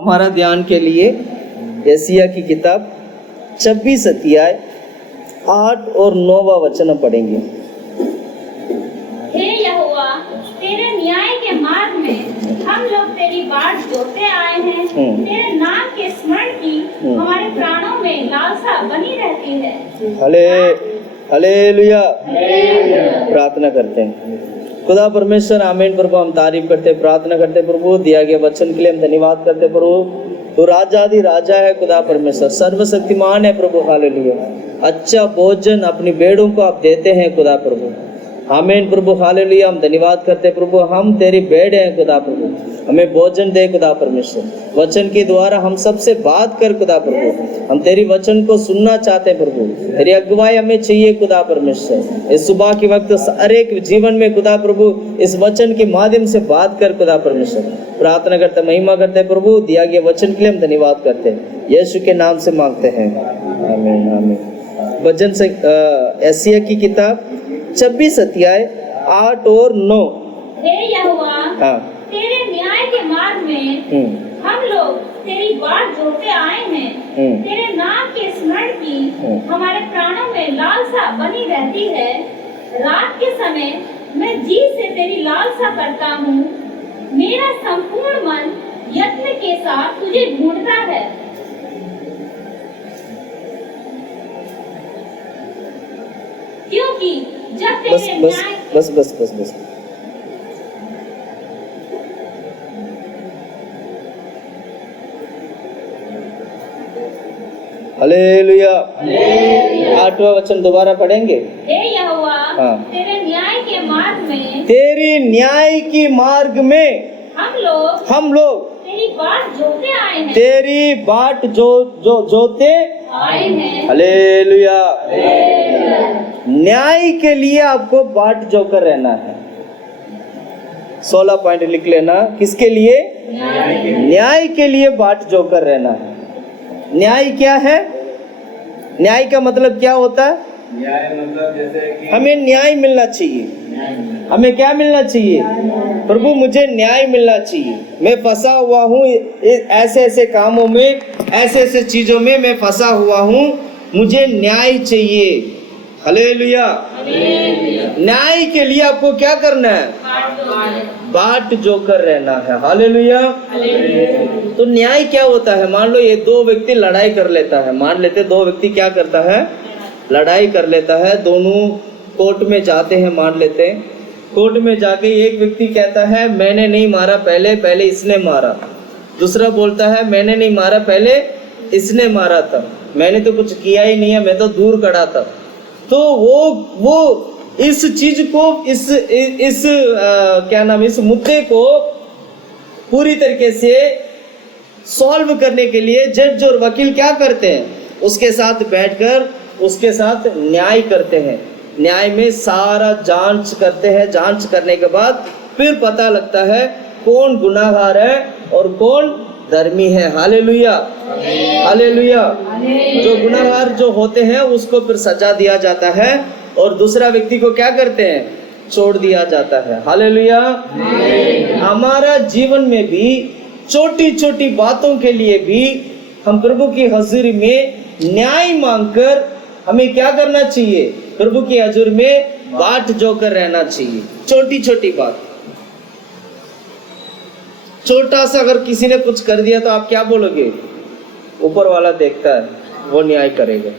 हमारा ध्यान के लिए यशायाह की किताब 26 अध्याय 8 और 9 वचन पढ़ेंगे। हे यहोवा, तेरे न्याय के मार्ग में हम लोग तेरी बाट जोते आए हैं। तेरे नाम के स्मरण की हमारे प्राणों में लालसा बनी रहती है। हालेलुया। प्रार्थना करते हैं। खुदा परमेश्वर आमीन। प्रभु हम तारीफ करते, प्रार्थना करते प्रभु, दिया गया वचन के लिए हम धन्यवाद करते प्रभु। तो राजाधि राजा है खुदा परमेश्वर, सर्वशक्तिमान है प्रभु। हालेलुया। अच्छा भोजन अपनी भेड़ों को आप देते हैं खुदा प्रभु। आमीन प्रभु। हालेलुया। हम धन्यवाद करते प्रभु, हम तेरी भेड़ हैं खुदा प्रभु, हमें भोजन दे खुदा परमेश्वर। वचन के द्वारा हम सबसे बात कर खुदा प्रभु, हम तेरी वचन को सुनना चाहते हैं प्रभु। तेरी अगुवाई हमें चाहिए खुदा परमेश्वर। इस सुबह के वक्त हर एक जीवन में खुदा प्रभु इस वचन के माध्यम से बात कर खुदा परमेश्वर। प्रार्थना करते, महिमा करते प्रभु, दिया गया वचन के लिए हम धन्यवाद करते हैं, यीशु के नाम से मांगते हैं, आमीन आमीन। वचन से यशायाह की किताब 26 अध्याय 8 और 9। हे यहोवा, तेरे न्याय के मार्ग में हम लोग तेरी बाट जोते आए हैं। तेरे नाम के स्मरण की हमारे प्राणों में लालसा बनी रहती है। रात के समय मैं जी से तेरी लालसा करता हूँ। मेरा संपूर्ण मन यत्न के साथ तुझे ढूंढता है। क्योंकि जब तेरे न्याय बस हालेलुया। 8वां वचन दोबारा पढ़ेंगे। हे यहोवा, तेरे न्याय के मार्ग में, तेरी न्याय की मार्ग में हम लोग तेरी बाट जोते आए हैं। तेरी बाट जोते आए हैं। हालेलुया। न्याय के लिए आपको बाट जोकर रहना है। 16 पॉइंट लिख लेना। किसके लिए? न्याय के लिए बाट जोकर रहना है। न्याय क्या है? न्याय का मतलब क्या होता है? न्याय मतलब जैसे कि हमें न्याय मिलना चाहिए। हमें क्या मिलना चाहिए? प्रभु मुझे न्याय मिलना चाहिए। मैं फंसा हुआ हूँ ऐसे ऐसे कामों में, ऐसे ऐसे चीजों में मैं फंसा हुआ हूँ, मुझे न्याय चाहिए। हालेलुया। न्याय के लिए आपको क्या करना है? बाट जोकर रहना है। हालेलुया। तो न्याय क्या होता है? मान लो ये दो व्यक्ति लड़ाई कर लेता है। मान लेते दो व्यक्ति क्या करता है? लड़ाई कर लेता है। दोनों कोर्ट में जाते हैं। मान लेते हैं कोर्ट में जाके एक व्यक्ति कहता है मैंने नहीं मारा, पहले इसने मारा। दूसरा बोलता है मैंने नहीं मारा, पहले इसने मारा था, मैंने तो कुछ किया ही नहीं है, मैं तो दूर खड़ा था। तो वो इस चीज को इस मुद्दे को पूरी तरीके से सॉल्व करने के लिए जज और वकील क्या करते हैं? उसके साथ बैठकर उसके साथ न्याय करते हैं। न्याय में सारा जांच करते हैं। जांच करने के बाद फिर पता लगता है कौन गुनाहगार है और कौन धर्मी है। हालेलुया। हालेलुया। जो गुनाहगार जो होते हैं उसको फिर सजा दिया जाता है और दूसरा व्यक्ति को क्या करते हैं? छोड़ दिया जाता है। हालेलुया। हमारा जीवन में भी छोटी छोटी बातों के लिए भी हम प्रभु की हजूरी में न्याय मांगकर हमें क्या करना चाहिए? प्रभु की हजूरी में बाट जोकर रहना चाहिए। छोटी छोटी बात, छोटा सा अगर किसी ने कुछ कर दिया तो आप क्या बोलोगे? ऊपर वाला देखता है, वो न्याय करेगा।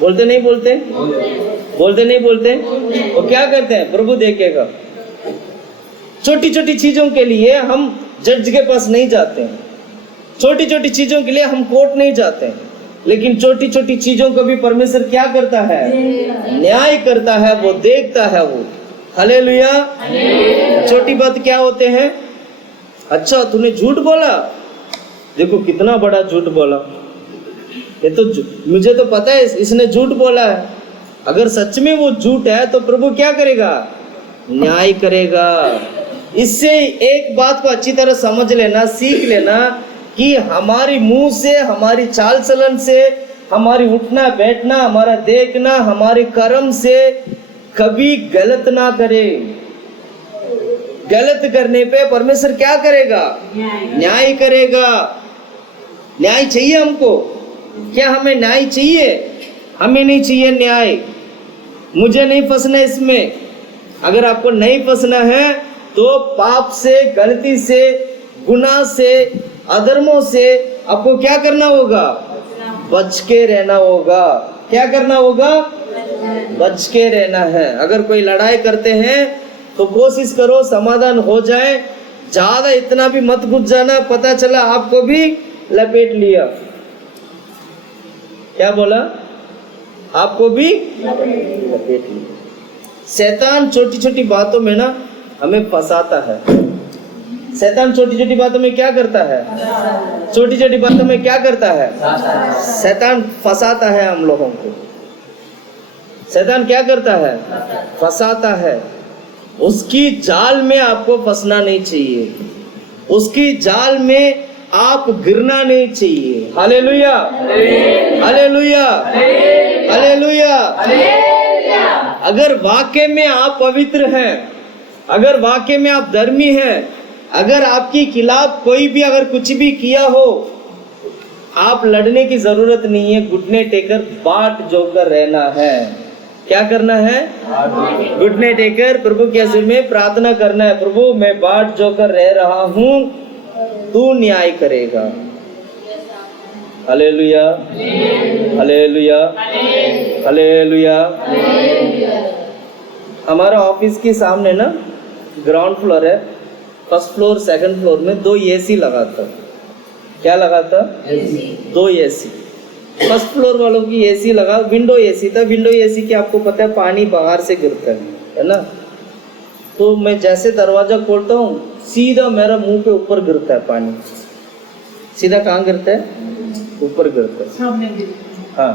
बोलते नहीं बोलते? बोलते नहीं बोलते? वो क्या करते हैं? प्रभु देखेगा। छोटी छोटी चीजों के लिए हम जज के पास नहीं जाते हैं। छोटी छोटी चीजों के लिए हम कोर्ट नहीं जाते हैं। लेकिन छोटी छोटी चीजों को भी परमेश्वर क्या करता है? न्याय करता है, वो देखता है वो। हालेलुया। छोटी बात क्या होते हैं? अच्छा तूने झूठ बोला, देखो कितना बड़ा झूठ बोला, ये तो मुझे तो पता है इसने झूठ बोला है। अगर सच में वो झूठ है तो प्रभु क्या करेगा? न्याय करेगा। इससे एक बात को अच्छी तरह समझ लेना, सीख लेना कि हमारी मुंह से, हमारी चाल चलन से, हमारी उठना बैठना, हमारा देखना, हमारे कर्म से कभी गलत ना करे। गलत करने पे परमेश्वर क्या करेगा? न्याय करेगा। न्याय चाहिए हमको। क्या हमें न्याय चाहिए? हमें नहीं चाहिए न्याय। मुझे नहीं फंसना इसमें। अगर आपको नहीं फंसना है तो पाप से, गलती से, गुनाह से, अधर्मों से आपको क्या करना होगा? बच के रहना होगा। क्या करना होगा? बच के रहना है। अगर कोई लड़ाई करते हैं तो कोशिश करो समाधान हो जाए। ज्यादा इतना भी मत घुस जाना, पता चला आपको भी लपेट लिया। क्या बोला? आपको भी लपेट लिया। शैतान छोटी छोटी बातों में ना हमें फंसाता है। शैतान छोटी छोटी बातों में क्या करता है? छोटी छोटी बातों में क्या करता है? शैतान फंसाता है हम लोगों को। शैतान क्या करता है? फंसाता है। उसकी जाल में आपको फंसना नहीं चाहिए। उसकी जाल में आप गिरना नहीं चाहिए। Hallelujah, hallelujah, hallelujah. अगर वाकई में आप पवित्र हैं, अगर वाकई में आप धर्मी हैं, अगर आपके खिलाफ कोई भी अगर कुछ भी किया हो, आप लड़ने की जरूरत नहीं है। घुटने टेकर बाट जोकर रहना है। क्या करना है? घुटने टेकर प्रभु के हजूर में प्रार्थना करना है। प्रभु मैं बाट जोकर रह रहा हूँ, तू न्याय करेगा। Hallelujah, hallelujah, hallelujah. हमारा ऑफिस के सामने ना ग्राउंड फ्लोर है। फर्स्ट फ्लोर सेकंड फ्लोर में 2 एसी लगा था। क्या लगा था? 2 एसी। फर्स्ट फ्लोर वालों की एसी लगा, विंडो एसी था। विंडो एसी के आपको पता है पानी बाहर से गिरता है ना। तो मैं जैसे दरवाजा खोलता हूँ सीधा मेरा मुंह के ऊपर गिरता है पानी। सीधा कहाँ गिरता है? ऊपर गिरता है। हाँ,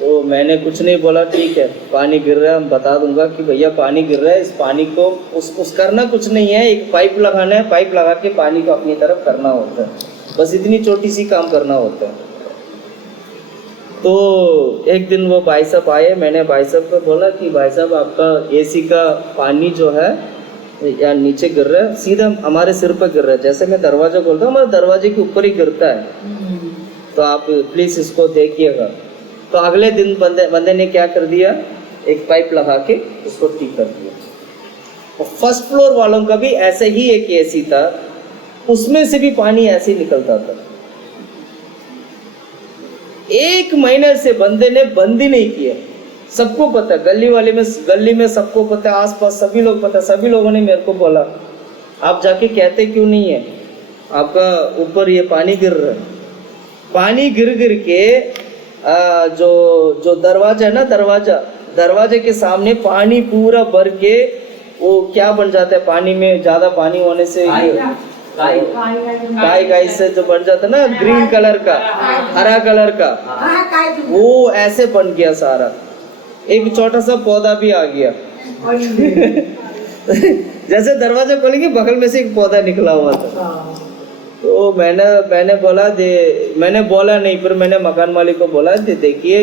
तो मैंने कुछ नहीं बोला, ठीक है पानी गिर रहा है, हम बता दूंगा कि भैया पानी गिर रहा है, इस पानी को उस करना कुछ नहीं है, एक पाइप लगाना है, पाइप लगा के पानी को अपनी तरफ करना होता है, बस इतनी छोटी सी काम करना होता है। तो एक दिन वो भाई साहब आए, मैंने भाई साहब को बोला कि भाई साहब आपका एसी का पानी जो है या नीचे गिर रहा है, सीधा हमारे सिर पर गिर रहा है। जैसे मैं दरवाजा खोलता हूँ हमारे दरवाजे के ऊपर ही गिरता है, तो आप प्लीज़ इसको देखिएगा। तो अगले दिन बंदे ने क्या कर दिया, एक पाइप लगा के उसको ठीक कर दिया। और फर्स्ट फ्लोर वालों का भी ऐसे ही एक एसी था, उसमें से भी पानी ऐसे ही निकलता था। 1 महीने से बंदे ने बंद ही नहीं किया। सबको पता, गली में सबको पता, आसपास सभी लोग पता। सभी लोगों ने मेरे को बोला आप जाके कहते क्यों नहीं है, आपका ऊपर ये पानी गिर रहा है। पानी गिर के जो दरवाजा है ना, दरवाजे के सामने पानी पूरा भर के वो क्या बन जाता है, पानी में ज्यादा पानी होने से गाय से जो बन जाता है ना, ग्रीन कलर का, हरा कलर का, वो ऐसे बन गया सारा। एक छोटा सा पौधा भी आ गया जैसे दरवाजा खोलेंगे बगल में से एक पौधा निकला हुआ था। तो मैंने बोला नहीं, फिर मैंने मकान मालिक को बोला देखिए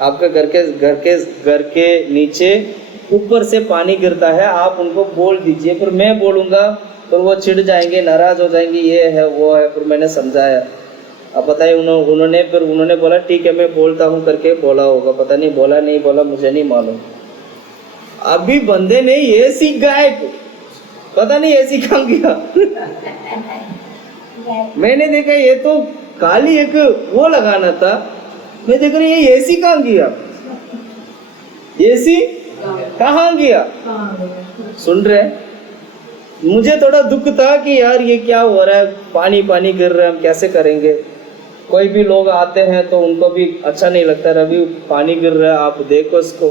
आपके घर के नीचे ऊपर से पानी गिरता है, आप उनको बोल दीजिए। फिर मैं बोलूँगा फिर वो चिढ़ जाएंगे, नाराज हो जाएंगे, ये है वो है। फिर मैंने समझाया, अब बताइए उन्होंने बोला ठीक है मैं बोलता हूँ करके बोला होगा, पता नहीं बोला नहीं बोला मुझे नहीं मालूम। अभी बंदे ने ये सीख गए, पता नहीं ऐसी कहाँ गया मैंने देखा ये तो काली एक वो लगाना था, मैं देख रही ये एसी कहाँ गया, एसी कहाँ गया। सुन रहे, मुझे थोड़ा दुख था कि यार ये क्या हो रहा है, पानी गिर रहा है, हम कैसे करेंगे। कोई भी लोग आते हैं तो उनको भी अच्छा नहीं लगता, रवि पानी गिर रहा है आप देखो इसको।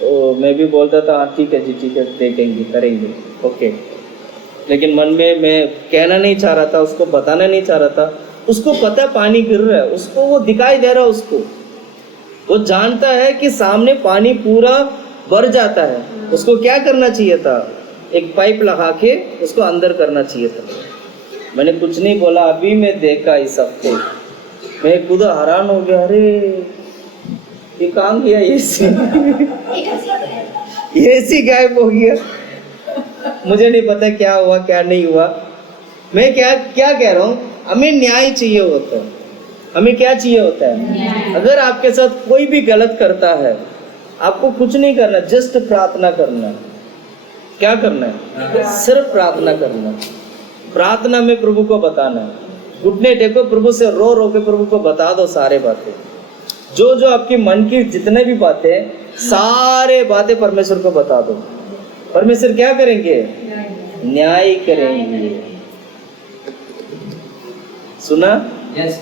तो मैं भी बोलता था हाँ ठीक है जी, ठीक है देखेंगे करेंगे ओके। लेकिन मन में मैं कहना नहीं चाह रहा था, उसको बताना नहीं चाह रहा था। उसको पता है पानी गिर रहा है, उसको वो दिखाई दे रहा है, उसको वो जानता है कि सामने पानी पूरा भर जाता है। उसको क्या करना चाहिए था, एक पाइप लगा के उसको अंदर करना चाहिए था। मैंने कुछ नहीं बोला। अभी मैं देखा इस सबको, मैं खुद हैरान हो गया, अरे ये काम किया एसी एसी गायब हो गया। मुझे नहीं पता क्या हुआ क्या नहीं हुआ। मैं क्या क्या कह रहा हूँ, हमें न्याय चाहिए होता है। हमें क्या चाहिए होता है? अगर आपके साथ कोई भी गलत करता है, आपको कुछ नहीं करना, जस्ट प्रार्थना करना। क्या करना है? सिर्फ प्रार्थना करना। प्रार्थना में प्रभु को बताना है, घुटने टेको, प्रभु से रो रो के प्रभु को बता दो सारे बातें, जो जो आपकी मन की जितने भी बातें, सारे बातें परमेश्वर को बता दो। परमेश्वर क्या करेंगे? न्याय करेंगे। सुना? यस।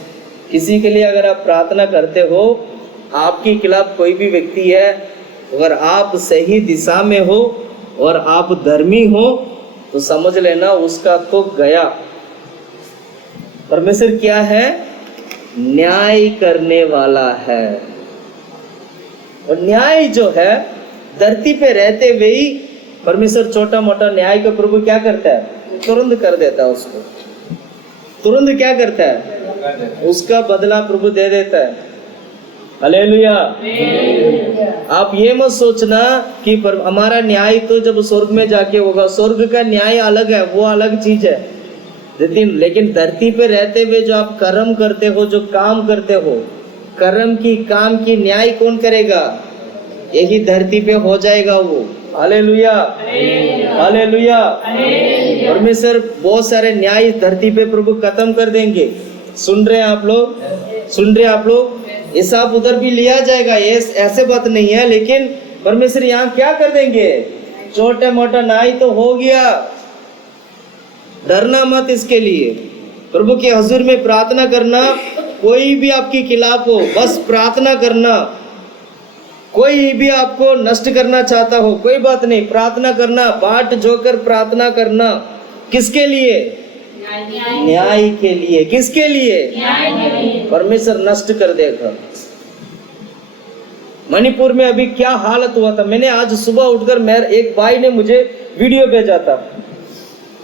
किसी के लिए अगर आप प्रार्थना करते हो, आपके खिलाफ कोई भी व्यक्ति है, अगर आप सही दिशा में हो और आप धर्मी हो, तो समझ लेना उसका तो गया। परमेश्वर क्या है? न्याय करने वाला है। और न्याय जो है, धरती पे रहते हुए ही परमेश्वर छोटा मोटा न्याय का प्रभु क्या करता है? तुरंत कर देता है उसको। तुरंत क्या करता है? उसका बदला प्रभु दे देता है। हालेलुया। आप ये मत सोचना कि हमारा न्याय तो जब स्वर्ग में जाके होगा, स्वर्ग का न्याय अलग है, वो अलग चीज है। लेकिन धरती पे रहते हुए जो आप कर्म करते हो, जो काम करते हो, कर्म की काम की न्याय कौन करेगा? यही धरती पे हो जाएगा वो। Hallelujah, hallelujah. परमेश्वर बहुत सारे न्याय धरती पे प्रभु खत्म कर देंगे। सुन रहे हैं आप लोग? सुन रहे हैं आप लोग? हिसाब उधर भी लिया जाएगा, ये ऐसे बात नहीं है, लेकिन परमेश्वर यहाँ क्या कर देंगे? छोटा मोटा न्याय तो हो गया, डरना मत इसके लिए। प्रभु के हुजूर में प्रार्थना करना, कोई भी आपके खिलाफ हो, बस प्रार्थना करना। कोई भी आपको नष्ट करना चाहता हो, कोई बात नहीं, प्रार्थना करना, बाट जोकर प्रार्थना करना। किसके लिए? न्याय के लिए। किसके लिए? परमेश्वर नष्ट कर देगा। मणिपुर में अभी क्या हालत हुआ था, मैंने आज सुबह उठकर, मेरे एक भाई ने मुझे वीडियो भेजा था।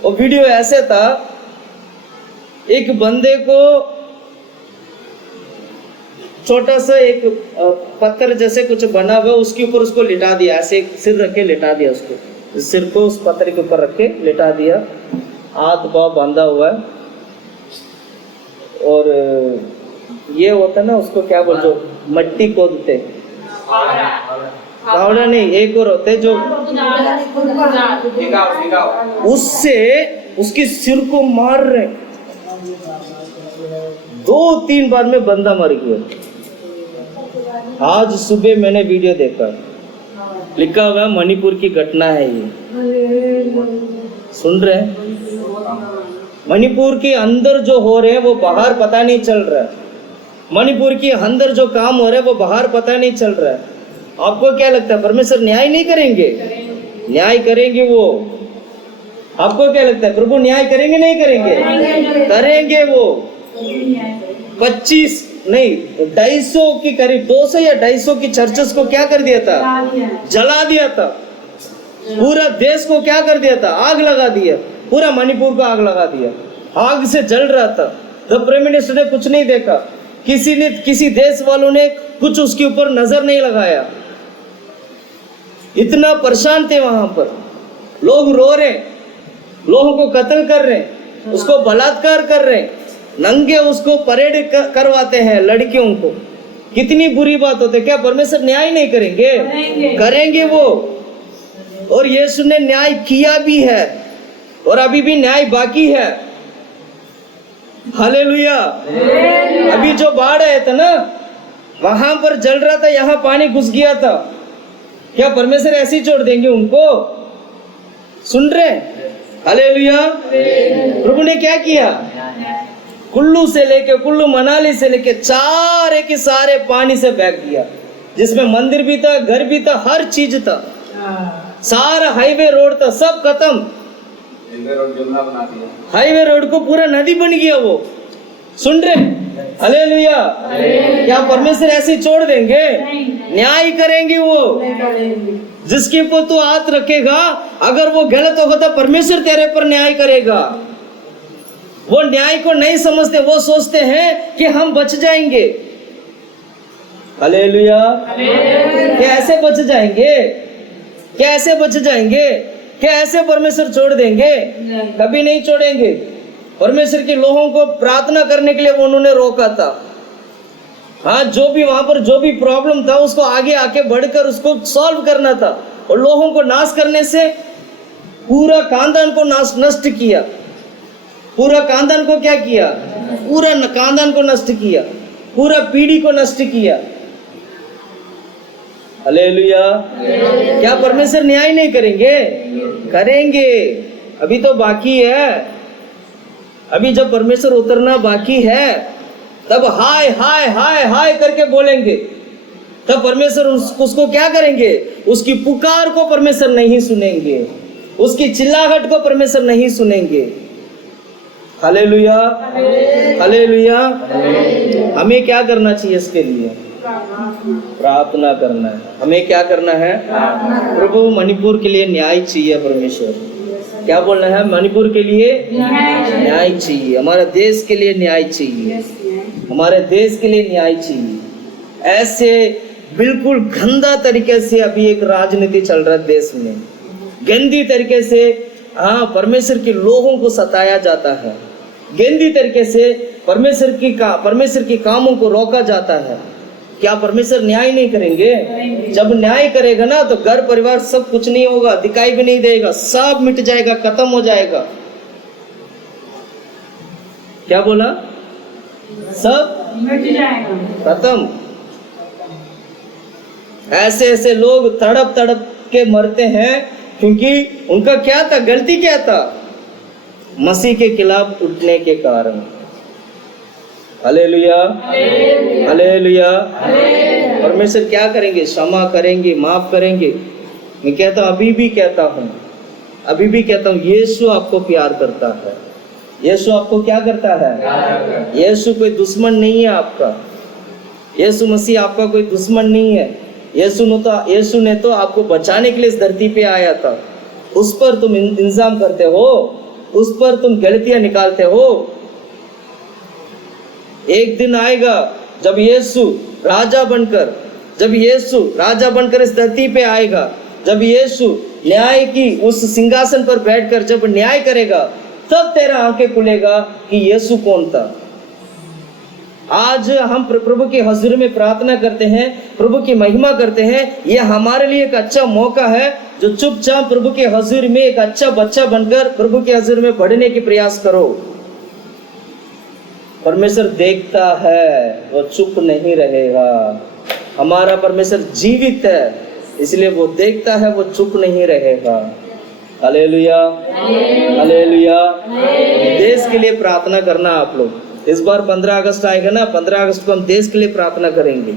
वो वीडियो ऐसे था, एक बंदे को छोटा सा एक पत्थर जैसे कुछ बना हुआ, उसके ऊपर उसको लिटा दिया, ऐसे सिर रख के लिटा दिया, उसको सिर को उस पत्थर के ऊपर रख के लिटा दिया, हाथ पाँव बांधा हुआ है। और ये होता ना, उसको क्या बोलते, मट्टी खोदते, फावड़ा नहीं, एक और होते जो उससे उसके सिर को मार रहे। 2-3 बार में बंदा मर गया। आज सुबह मैंने वीडियो देखा, लिखा हुआ मणिपुर की घटना है ये। सुन रहे हैं? मणिपुर के अंदर जो हो रहे हैं वो बाहर पता नहीं चल रहा है। मणिपुर के अंदर जो काम हो रहा है वो बाहर पता नहीं चल रहा है। आपको क्या लगता है परमेश्वर न्याय नहीं करेंगे? न्याय करेंगे वो। आपको क्या लगता है प्रभु न्याय करेंगे नहीं करेंगे? करेंगे वो। 25 नहीं 250 की करीब 200 या 250 की चर्चेस को क्या कर दिया था? जला दिया था। पूरा देश को क्या कर दिया था? आग लगा दिया। पूरा मणिपुर को आग लगा दिया, आग से जल रहा था। तो प्राइम मिनिस्टर ने कुछ नहीं देखा, किसी देश वालों ने कुछ उसके ऊपर नजर नहीं लगाया। इतना परेशान थे वहां पर, लोग रो रहे, लोगों को कत्ल कर रहे, उसको बलात्कार कर रहे, नंगे उसको परेड करवाते हैं लड़कियों को। कितनी बुरी बात होती है। क्या परमेश्वर न्याय नहीं करेंगे? करेंगे वो। और यीशु ने न्याय किया भी है और अभी भी न्याय बाकी है। हालेलुया। अभी जो बाढ़ आया था ना, वहां पर जल रहा था, यहाँ पानी घुस गया था। क्या परमेश्वर ऐसे ही छोड़ देंगे उनको? सुन रहे? हालेलुया। प्रभु ने क्या किया? कुल्लू से लेके कुल्लू मनाली से लेके चारे के सारे पानी से बह दिया, जिसमें मंदिर भी था, घर भी था, हर चीज था, सारा हाईवे रोड था, सब खत्म। हाईवे रोड को पूरा नदी बन गया वो। सुन रहे? हालेलुया। क्या परमेश्वर ऐसे छोड़ देंगे? न्याय करेंगे वो। जिसके ऊपर तू हाथ रखेगा, अगर वो गलत होगा तो परमेश्वर तेरे पर न्याय करेगा। वो न्याय को नहीं समझते, वो सोचते हैं कि हम बच जाएंगे। हालेलुया। क्या ऐसे बच जाएंगे? क्या ऐसे बच जाएंगे? क्या ऐसे परमेश्वर छोड़ देंगे? कभी नहीं छोड़ेंगे। परमेश्वर के लोगों को प्रार्थना करने के लिए उन्होंने रोका था। हाँ, जो भी वहां पर जो भी प्रॉब्लम था उसको आगे आके बढ़कर उसको सॉल्व करना था। और लोगों को नाश करने से पूरा खानदान को नष्ट किया। पूरा खानदान को क्या किया? पूरा खानदान को नष्ट किया, पूरा पीढ़ी को नष्ट किया। हालेलुया। क्या परमेश्वर न्याय नहीं करेंगे? करेंगे। अभी तो बाकी है। अभी जब परमेश्वर उतरना बाकी है तब हाय हाय हाय हाय करके बोलेंगे। तब परमेश्वर उसको क्या करेंगे? उसकी पुकार को परमेश्वर नहीं सुनेंगे, उसकी चिल्लाहट को परमेश्वर नहीं सुनेंगे। Hallelujah, hallelujah. हमें क्या करना चाहिए? इसके लिए प्रार्थना करना है। हमें क्या करना है? प्रभु, मणिपुर के लिए न्याय चाहिए। परमेश्वर क्या बोलना है? मणिपुर के लिए न्याय चाहिए। हमारे देश के लिए न्याय चाहिए। हमारे देश के लिए न्याय चाहिए। ऐसे बिल्कुल गंदा तरीके से अभी एक राजनीति चल रहा है देश में। गंदी तरीके से हाँ, परमेश्वर के लोगों को सताया जाता है। गंदी तरीके से परमेश्वर की कामों को रोका जाता है। क्या परमेश्वर न्याय नहीं करेंगे? जब न्याय करेगा ना तो घर परिवार सब कुछ नहीं होगा, दिखाई भी नहीं देगा, सब मिट जाएगा, खत्म हो जाएगा। क्या बोला? सब मिट जाएगा, खत्म। ऐसे ऐसे लोग तड़प तड़प के मरते हैं क्योंकि उनका क्या था? गलती क्या था? मसीह के खिलाफ उठने के कारण। Hallelujah, hallelujah. परमेश्वर क्या करेंगे? क्षमा करेंगे, माफ करेंगे। मैं कहता हूं, अभी भी कहता हूं, यीशु आपको प्यार करता है। यीशु आपको क्या करता है? यीशु कोई दुश्मन नहीं है आपका। यीशु मसीह आपका कोई दुश्मन नहीं है। यीशु ने तो आपको बचाने के लिए इस धरती पे आया था। उस पर तुम इंतजाम करते हो, उस पर तुम गलतियां निकालते हो। एक दिन आएगा जब यीशु राजा बनकर इस धरती पे आएगा, जब यीशु न्याय की उस सिंहासन पर बैठकर जब न्याय करेगा, तब तेरा आंखें खुलेगा कि यीशु कौन था। आज हम प्रभु के हजूर में प्रार्थना करते हैं, प्रभु की महिमा करते हैं। यह हमारे लिए एक अच्छा मौका है जो चुपचाप प्रभु के हजूर में एक अच्छा बच्चा बनकर प्रभु के हजूर में बढ़ने की प्रयास करो। परमेश्वर देखता है, वो चुप नहीं रहेगा। हमारा परमेश्वर जीवित है, इसलिए वो देखता है, वो चुप नहीं रहेगा। Hallelujah, hallelujah. देश के लिए प्रार्थना करना आप लोग। इस बार 15 अगस्त आएगा ना, 15 अगस्त को हम देश के लिए प्रार्थना करेंगे,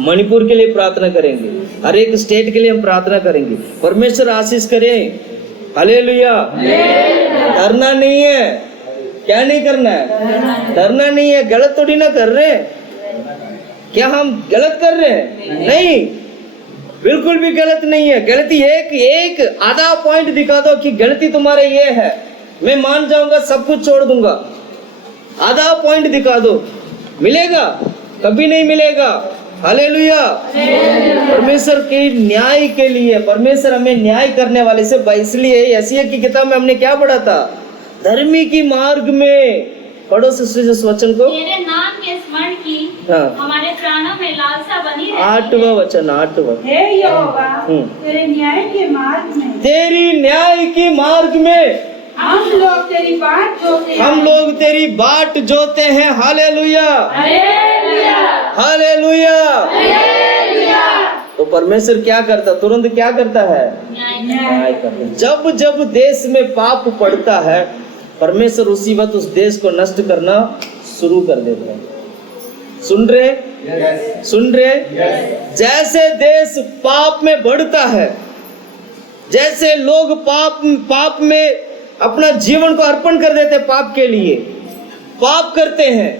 मणिपुर के लिए प्रार्थना करेंगे, हर एक स्टेट के लिए हम प्रार्थना करेंगे। परमेश्वर आशीष करें। हालेलुया। डरना नहीं है। क्या नहीं करना है? डरना नहीं है। गलत थोड़ी ना कर रहे हैं। क्या हम गलत कर रहे हैं? नहीं, बिल्कुल भी गलत नहीं है। गलती एक आधा पॉइंट दिखा दो कि गलती तुम्हारे ये है, मैं मान जाऊंगा, सब कुछ छोड़ दूंगा। आधा पॉइंट दिखा दो, मिलेगा? कभी नहीं मिलेगा। हालेलुया। परमेश्वर के न्याय के लिए, परमेश्वर हमें न्याय करने वाले से, इसलिए यशायाह की किताब में हमने क्या पढ़ा था? धर्मी की मार्ग में। पढ़ो इस वचन को। तेरे नाम के स्मरण की हमारे प्राणों में लालसा बनी रहती है। 8वां वचन, 8वां। हे यहोवा, तेरे न्याय के मार्ग में, तेरी न्याय की मार्ग में हम लोग तेरी बाट जोते हैं। Hallelujah, hallelujah, hallelujah. तो परमेश्वर क्या करता? तुरंत क्या करता है? न्याय करता है। जब जब देश में पाप पड़ता है, परमेश्वर उसी वक्त उस देश को नष्ट करना शुरू कर देता है। सुन रहे? जैसे देश पाप में बढ़ता है, जैसे लोग पाप में अपना जीवन को अर्पण कर देते हैं, पाप के लिए पाप करते हैं,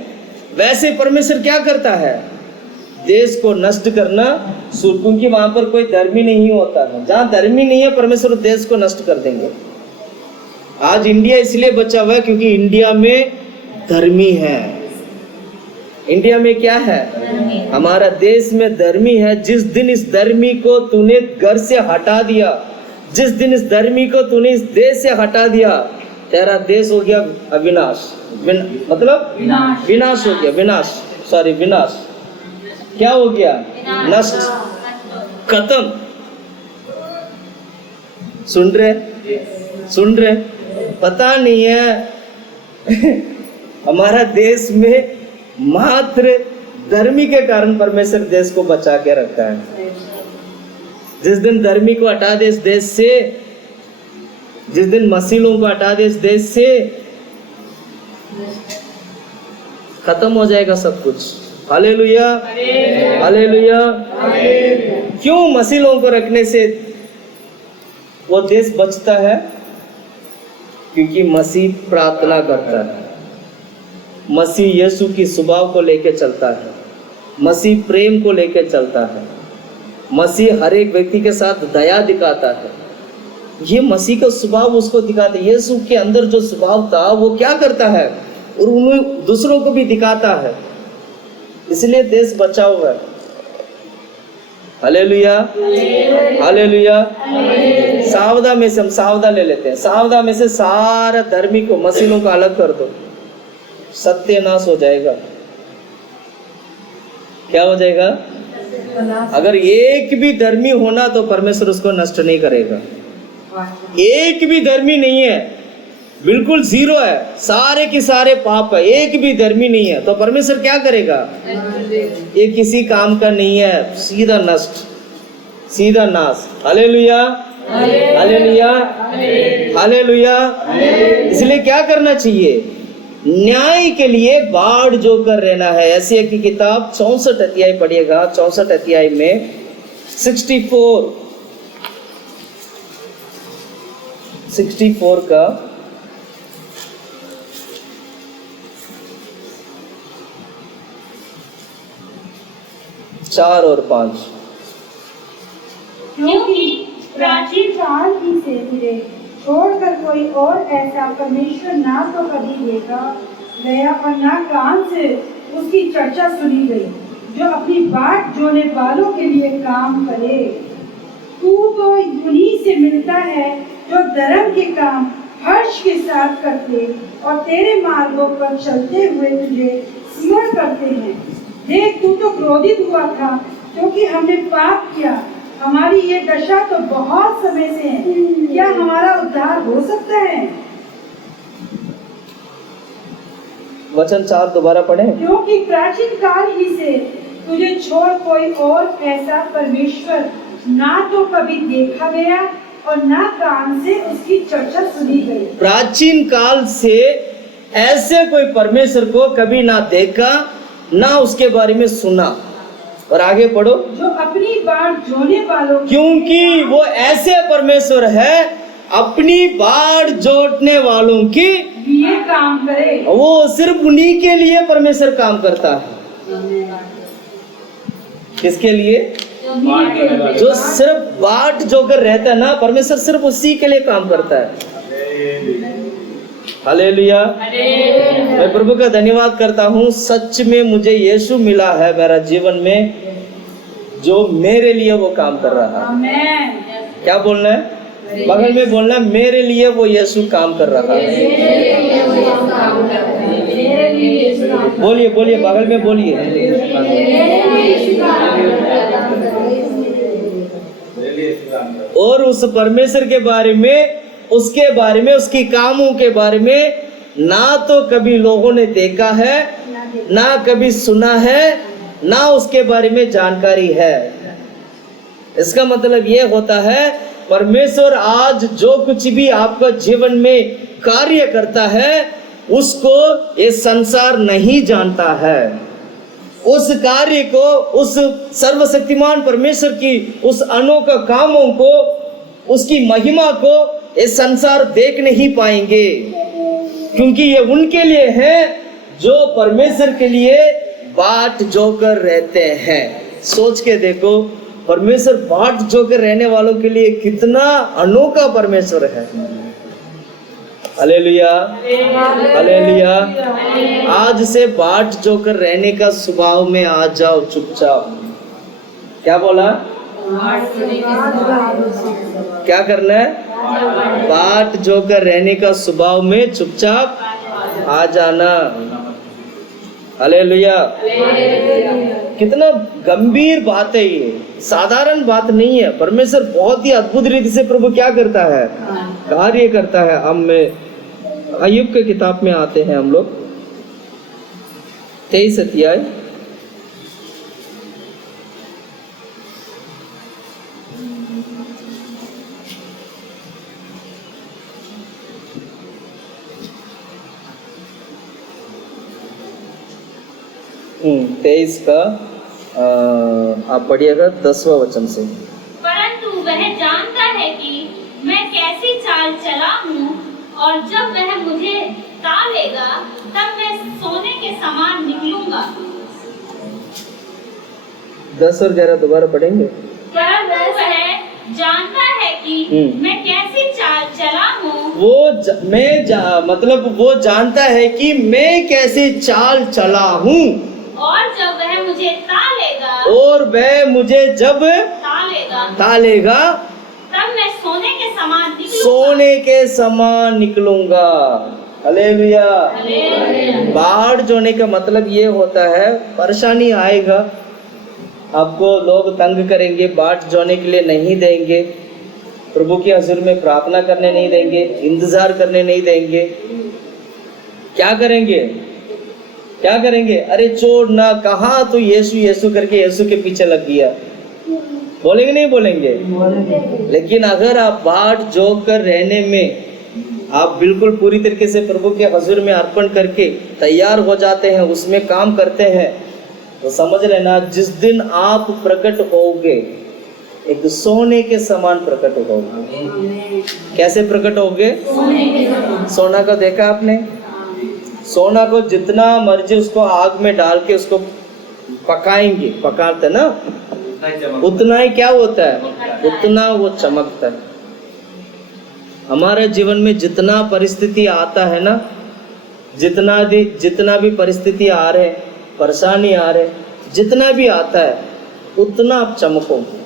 वैसे परमेश्वर क्या करता है? देश को नष्ट करना शुरू, क्योंकि वहां पर कोई धर्मी नहीं होता है। जहां धर्मी नहीं है, परमेश्वर देश को नष्ट कर देंगे। आज इंडिया इसलिए बचा हुआ है क्योंकि इंडिया में धर्मी है। इंडिया में क्या है? हमारा देश में धर्मी है। जिस दिन इस धर्मी को तूने घर से हटा दिया, जिस दिन इस धर्मी को तूने इस देश से हटा दिया, तेरा देश हो गया अविनाश, मतलब विनाश हो गया, विनाश। क्या हो गया? नष्ट, खत्म। सुन रहे? पता नहीं है हमारा देश में मात्र धर्मी के कारण परमेश्वर देश को बचा के रखा है। जिस दिन धर्मी को हटा दे इस देश से, जिस दिन मसीलों को हटा दे इस देश से, खत्म हो जाएगा सब कुछ। Hallelujah, hallelujah. क्यों मसीलों को रखने से वो देश बचता है? क्योंकि मसीह प्रार्थना करता है, मसीह यीशु की स्वभाव को लेके चलता है, मसीह प्रेम को लेके चलता है, मसीह हर एक व्यक्ति के साथ दया दिखाता है। ये मसीह का स्वभाव उसको दिखाता है। यीशु के अंदर जो स्वभाव था वो क्या करता है और उन्हें दूसरों को भी दिखाता है, इसलिए देश बचा हुआ है। Hallelujah, hallelujah. सावधा में से हम सावधा ले लेते हैं। सावधा में से सारा धर्मी को, मसीहों को अलग कर दो, सत्यानाश हो जाएगा। क्या हो जाएगा? अगर एक भी धर्मी होना तो परमेश्वर उसको नष्ट नहीं करेगा। एक भी धर्मी नहीं है, बिल्कुल जीरो है, सारे के सारे पाप है, एक भी धर्मी नहीं है, तो परमेश्वर क्या करेगा? ये किसी काम का नहीं है, सीधा नष्ट, सीधा नाश। Hallelujah, hallelujah, hallelujah. इसलिए क्या करना चाहिए? न्याय के लिए बाढ़ जो कर रहना है। ऐसी की किताब 64 अध्याय पढ़िएगा। 64 अध्याय में 64 का 4 और 5। क्योंकि प्राचीन काल ही से फिरे छोड़कर कोई और ऐसा परमेश्वर ना तो कभी देखा गया और ना कान से उसकी चर्चा सुनी गई, जो अपनी बाट जोने वालों के लिए काम करे। तू तो उन्हीं से मिलता है जो धर्म के काम हर्ष के साथ करते और तेरे मार्गों पर चलते हुए तुझे स्मरण करते हैं। देख, तू तो क्रोधित हुआ था क्योंकि हमने पाप किया। हमारी ये दशा तो बहुत समय से है, क्या हमारा उद्धार हो सकता है? वचन 4 दोबारा पढ़ें। क्योंकि प्राचीन काल ही से तुझे छोड़ कोई और ऐसा परमेश्वर ना तो कभी देखा गया और ना कान से उसकी चर्चा सुनी गई। प्राचीन काल से ऐसे कोई परमेश्वर को कभी ना देखा, ना उसके बारे में सुना। और आगे पढ़ो। जो अपनी बाट जोने वालों, क्योंकि वो ऐसे परमेश्वर है अपनी बाट जोड़ने वालों की लिए काम करे। वो सिर्फ उन्हीं के लिए परमेश्वर काम करता है। किसके लिए? जो सिर्फ बाट जोकर रहता है ना, परमेश्वर सिर्फ उसी के लिए काम करता है। हालेलुया। मैं प्रभु का धन्यवाद करता हूँ, सच में मुझे यीशु मिला है मेरा जीवन में, जो मेरे लिए वो काम कर रहा है। आमीन। क्या बोलना है? बगल में बोलना है, मेरे लिए वो यीशु काम कर रहा है। बोलिए बोलिए, बगल में बोलिए। और उस परमेश्वर के बारे में, उसके बारे में, उसकी कामों के बारे में ना तो कभी लोगों ने देखा है, ना कभी सुना है, ना उसके बारे में जानकारी है। इसका मतलब यह होता है, परमेश्वर आज जो कुछ भी आपका जीवन में कार्य करता है, उसको ये संसार नहीं जानता है। उस कार्य को, उस सर्वशक्तिमान परमेश्वर की उस अनोखा कामों को, उसकी महिमा को ये संसार देख नहीं पाएंगे, क्योंकि ये उनके लिए है जो परमेश्वर के लिए बाट जोकर रहते हैं। सोच के देखो, परमेश्वर बाट जोकर रहने वालों के लिए कितना अनोखा परमेश्वर है। Hallelujah, hallelujah. आज से बाट जोकर रहने का स्वभाव में आ जाओ चुपचाप। क्या बोला? क्या करना है? बाट जोकर रहने का स्वभाव में चुपचाप आ जाना। हालेलुया। कितना गंभीर बात है ये, साधारण बात नहीं है। परमेश्वर बहुत ही अद्भुत रीति से प्रभु क्या करता है? कार्य करता है। हम में अय्यूब के किताब में आते हैं हम लोग, 23 अध्याय। तेईस का आप पढ़िएगा 10वां वचन से। परंतु वह जानता है कि मैं कैसी चाल चला हूँ, और जब वह मुझे तालेगा तब मैं सोने के समान निकलूंगा। 10 और 11 दोबारा पढ़ेंगे। परंतु वह जानता है कि मैं कैसी चाल चला हूँ, मतलब वो जानता है कि मैं कैसे चाल चला हूँ, और जब वह मुझे जब तालेगा तब मैं सोने के समान निकलूंगा। हालेलुया। बाढ़ जोने का मतलब ये होता है, परेशानी आएगा, आपको लोग तंग करेंगे, बाट जोने के लिए नहीं देंगे, प्रभु के हजूर में प्रार्थना करने नहीं देंगे, इंतजार करने नहीं देंगे। क्या करेंगे? अरे छोड़ ना, कहाँ तो यीशु यीशु करके यीशु के पीछे लग गया, बोलेंगे नहीं बोलेंगे? लेकिन अगर आप बाट जोक कर रहने में आप बिल्कुल पूरी तरीके से प्रभु के हजूर में अर्पण करके तैयार हो जाते हैं, उसमें काम करते हैं, तो समझ लेना जिस दिन आप प्रकट होगे एक सोने के समान प्रकट होगे। कैसे प्रकट होगे? सोना को देखा आपने? सोना को जितना मर्जी उसको आग में डाल के उसको पकाएंगे, पकाते ना, उतना ही क्या होता है? उतना वो चमकता है। हमारे जीवन में जितना परिस्थिति आता है ना, जितना भी परिस्थिति आ रहे, परेशानी आ रहे, जितना भी आता है, उतना आप चमकोगे,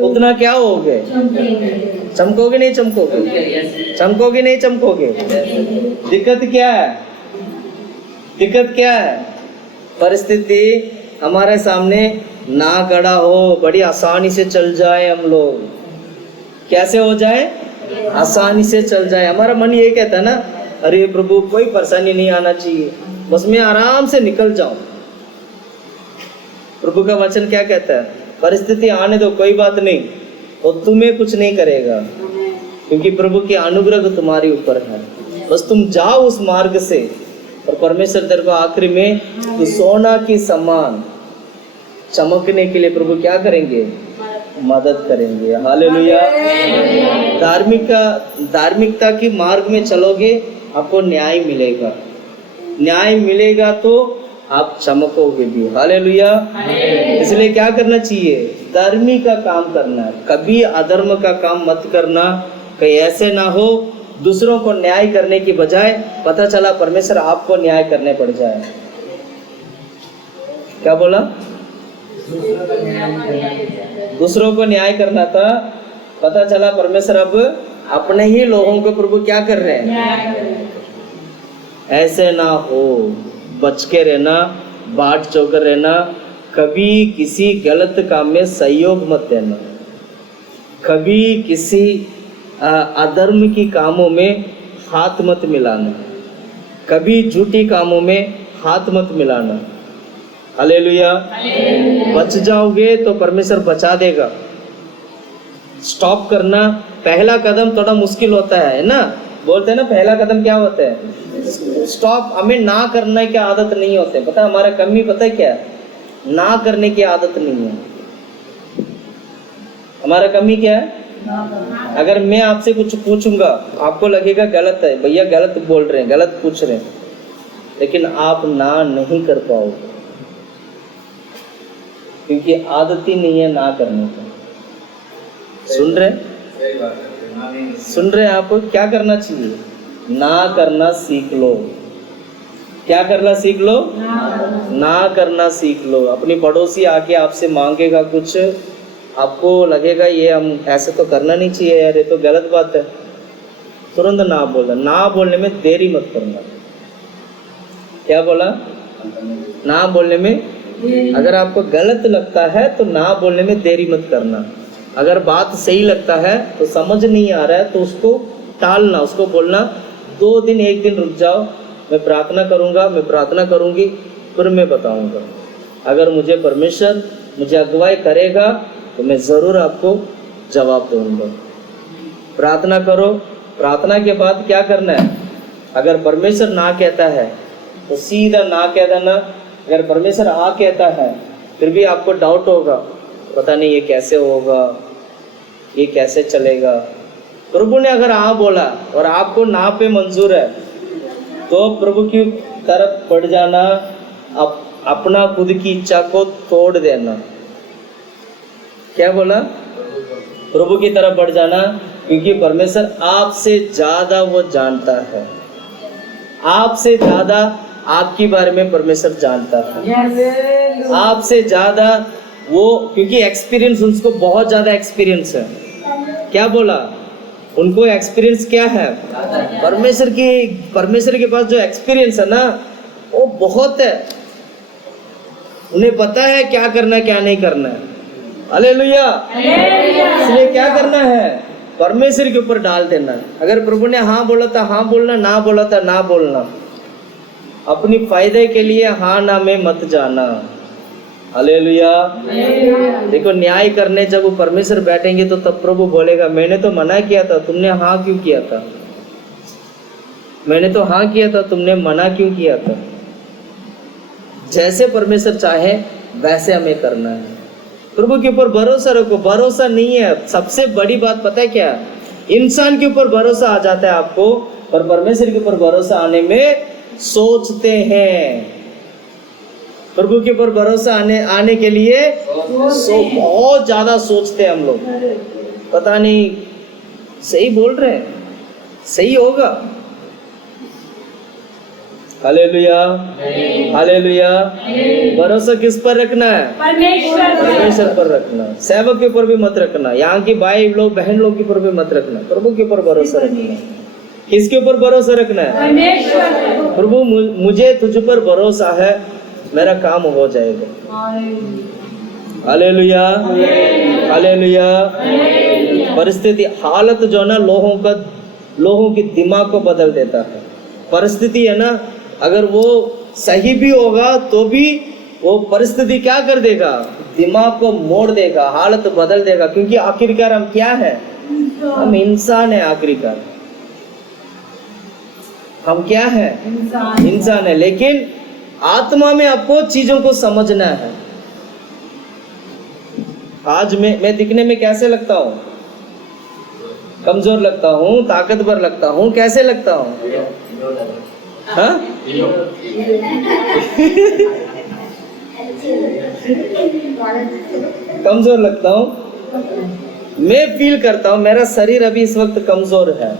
उतना क्या होगे? चमकोगे नहीं चमकोगे? चमकोगे नहीं चमकोगे? दिक्कत क्या है? परिस्थिति हमारे सामने ना खड़ा हो, बड़ी आसानी से चल जाए हम लोग। कैसे हो जाए? आसानी से चल जाए। हमारा मन ये कहता है ना, अरे प्रभु कोई परेशानी नहीं आना चाहिए, बस मैं आराम से निकल जाऊं। प्रभु का वचन क्या कहता है? परिस्थिति आने दो, कोई बात नहीं, वो तुम्हें कुछ नहीं करेगा, क्योंकि प्रभु के अनुग्रह तुम्हारे ऊपर है। बस तुम जाओ उस मार्ग से, और परमेश्वर तेरे को आखिरी में तो सोना की समान चमकने के लिए प्रभु क्या करेंगे? मदद करेंगे। हालेलुया। धार्मिकता की मार्ग में चलोगे, आपको न्याय मिलेगा। न्याय मिलेगा तो आप चमकोगे भी। हालेलुया। इसलिए क्या करना चाहिए? धर्मी का काम करना है, कभी अधर्म का काम मत करना। कहीं ऐसे ना हो दूसरों को न्याय करने की बजाय पता चला परमेश्वर आपको न्याय करने पड़ जाए। क्या बोला? दूसरों को न्याय करना था, पता चला परमेश्वर अब अपने ही लोगों को प्रभु क्या कर रहे हैं। ऐसे ना हो, बच के रहना, बाट चौकर रहना, कभी किसी गलत काम में सहयोग मत देना, कभी किसी अधर्म की कामों में हाथ मत मिलाना, कभी झूठी कामों में हाथ मत मिलाना। हालेलुया। बच जाओगे तो परमेश्वर बचा देगा। स्टॉप करना पहला कदम थोड़ा मुश्किल होता है ना, बोलते हैं ना पहला कदम क्या होता है? स्टॉप। हमें ना करने की आदत नहीं होते, पता है हमारा कमी पता है क्या? ना करने की आदत नहीं है। हमारा कमी क्या है? अगर मैं आपसे कुछ पूछूंगा, आपको लगेगा गलत है, भैया गलत बोल रहे हैं, गलत पूछ रहे हैं, लेकिन आप ना नहीं कर पाओगे, क्योंकि आदत ही नहीं है ना करने का। सुन रहे हैं? आप क्या करना चाहिए? ना करना सीख लो। क्या करना सीख लो, ना करना सीख लो। अपनी पड़ोसी आके आपसे मांगेगा कुछ, आपको लगेगा ये हम ऐसे तो करना नहीं चाहिए यार, ये तो गलत बात है, तुरंत ना बोलना। ना बोलने में देरी मत करना। क्या बोला? ना बोलने में, अगर आपको गलत लगता है तो ना बोलने में देरी मत करना। अगर बात सही लगता है तो समझ नहीं आ रहा है तो उसको टालना, उसको बोलना 2 दिन 1 दिन रुक जाओ, मैं प्रार्थना करूंगा, मैं प्रार्थना करूंगी, फिर मैं बताऊंगा। अगर मुझे परमेश्वर मुझे अगुवाई करेगा तो मैं ज़रूर आपको जवाब दूंगा। प्रार्थना करो। प्रार्थना के बाद क्या करना है? अगर परमेश्वर ना कहता है तो सीधा ना कह देना। अगर परमेश्वर आ कहता है फिर भी आपको डाउट होगा, पता नहीं ये कैसे होगा, ये कैसे चलेगा। प्रभु ने अगर आ बोला और आपको ना पे मंजूर है तो प्रभु की तरफ बढ़ जाना, अपना खुद की इच्छा को तोड़ देना। क्या बोला? प्रभु की तरफ बढ़ जाना, क्योंकि परमेश्वर आपसे ज्यादा वो जानता है। आपसे ज्यादा आपके बारे में परमेश्वर जानता है। आपसे ज्यादा वो, क्योंकि एक्सपीरियंस उसको बहुत ज्यादा एक्सपीरियंस है। क्या बोला? उनको एक्सपीरियंस क्या है? परमेश्वर के पास जो एक्सपीरियंस है ना वो बहुत है। उन्हें पता है क्या करना है क्या नहीं करना है। हालेलुया। इसलिए क्या करना है? परमेश्वर के ऊपर डाल देना। अगर प्रभु ने हाँ बोला था हाँ बोलना, ना बोला था ना बोलना। अपनी फायदे के लिए हाँ ना में मत जाना। हालेलुया। देखो न्याय करने जब वो परमेश्वर बैठेंगे तो तब प्रभु बोलेगा मैंने तो मना किया था, तुमने हाँ क्यों किया था? मैंने तो हाँ किया था, तुमने मना क्यों किया था? जैसे परमेश्वर चाहे वैसे हमें करना है। प्रभु के ऊपर भरोसा रखो। भरोसा नहीं है, सबसे बड़ी बात पता है क्या? इंसान के ऊपर भरोसा आ जाता है आपको, और परमेश्वर के ऊपर भरोसा आने में सोचते हैं। प्रभु के ऊपर भरोसा आने के लिए बहुत ज्यादा सोचते हैं हम लोग। पता नहीं सही बोल रहे हैं, सही होगा। Hallelujah, hallelujah. भरोसा किस पर रखना है? परमेश्वर पर रखना। सेवक के ऊपर भी मत रखना, यहाँ की भाई लोग बहन लोग के ऊपर भी मत रखना। प्रभु के ऊपर भरोसा रखना। किसके ऊपर भरोसा रखना है? प्रभु मुझे तुझ पर भरोसा है, मेरा काम हो जाएगा। Hallelujah, hallelujah. परिस्थिति, हालत जो ना लोगों की दिमाग को बदल देता है। परिस्थिति है ना, अगर वो सही भी होगा तो भी वो परिस्थिति क्या कर देगा? दिमाग को मोड़ देगा, हालत बदल देगा। क्योंकि आखिरकार हम क्या है? हम इंसान है। आखिरकार हम क्या है? इंसान है। लेकिन आत्मा में आपको चीजों को समझना है। आज मैं दिखने में कैसे लगता हूँ? कमजोर लगता हूँ, ताकतवर लगता हूँ, कैसे लगता हूँ? हाँ? कमजोर लगता हूँ। मैं फील करता हूँ मेरा शरीर अभी इस वक्त कमजोर है,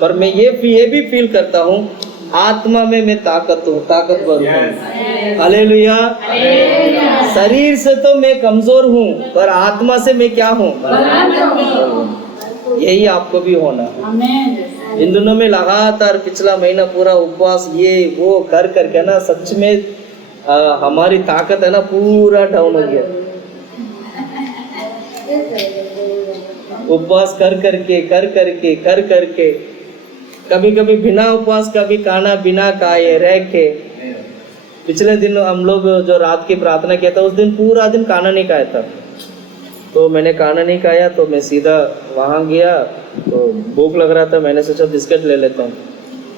पर मैं ये भी फील करता हूँ आत्मा में मैं ताकतवर हूँ। हालेलुया। शरीर से तो मैं कमजोर हूँ, पर आत्मा से मैं क्या हूँ? यही आपको भी होना है। इन दिनों में लगातार पिछला महीना पूरा उपवास ये वो कर करके ना, सच में हमारी ताकत है ना पूरा डाउन हो गया। उपवास कर करके कभी कभी बिना उपवास का भी खाना बिना खाए रह के। पिछले दिन हम लोग जो रात की प्रार्थना किया था उस दिन पूरा दिन खाना नहीं खाया था, तो मैंने खाना नहीं खाया तो मैं सीधा वहाँ गया, तो भूख लग रहा था, मैंने सोचा बिस्किट ले लेता हूँ।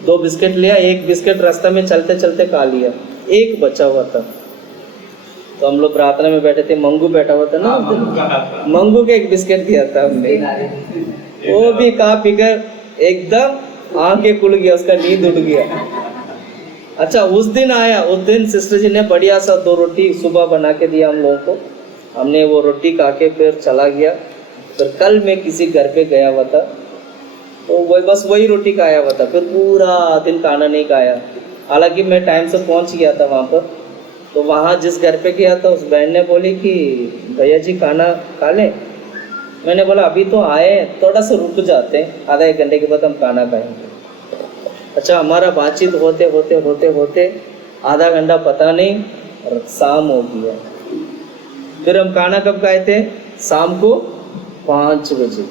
2 बिस्किट लिया, 1 बिस्किट रास्ते में चलते चलते खा लिया, 1 बचा हुआ था। तो हम लोग प्रार्थना में बैठे थे, मंगू बैठा हुआ था ना, मंगू के 1 बिस्किट दिया था हमने, वो भी खा पी कर एकदम आंखें खुल गया, उसका नींद उठ गया। अच्छा, उस दिन सिस्टर जी ने बढ़िया सा 2 रोटी सुबह बना के दिया हम लोगों को, हमने वो रोटी खा के फिर चला गया। फिर कल मैं किसी घर पे गया हुआ था, तो वो बस वही रोटी खाया हुआ था, फिर पूरा दिन खाना नहीं खाया। हालांकि मैं टाइम से पहुंच गया था वहाँ पर। तो वहाँ जिस घर पे गया था उस बहन ने बोली कि भैया जी खाना खा लें। मैंने बोला अभी तो आए, थोड़ा सा रुक जाते हैं, आधा एक घंटे के बाद हम खाना खाएंगे। अच्छा, हमारा बातचीत होते होते होते होते आधा घंटा पता नहीं और शाम हो गया। फिर हम खाना कब खाए थे? शाम को 5 बजे।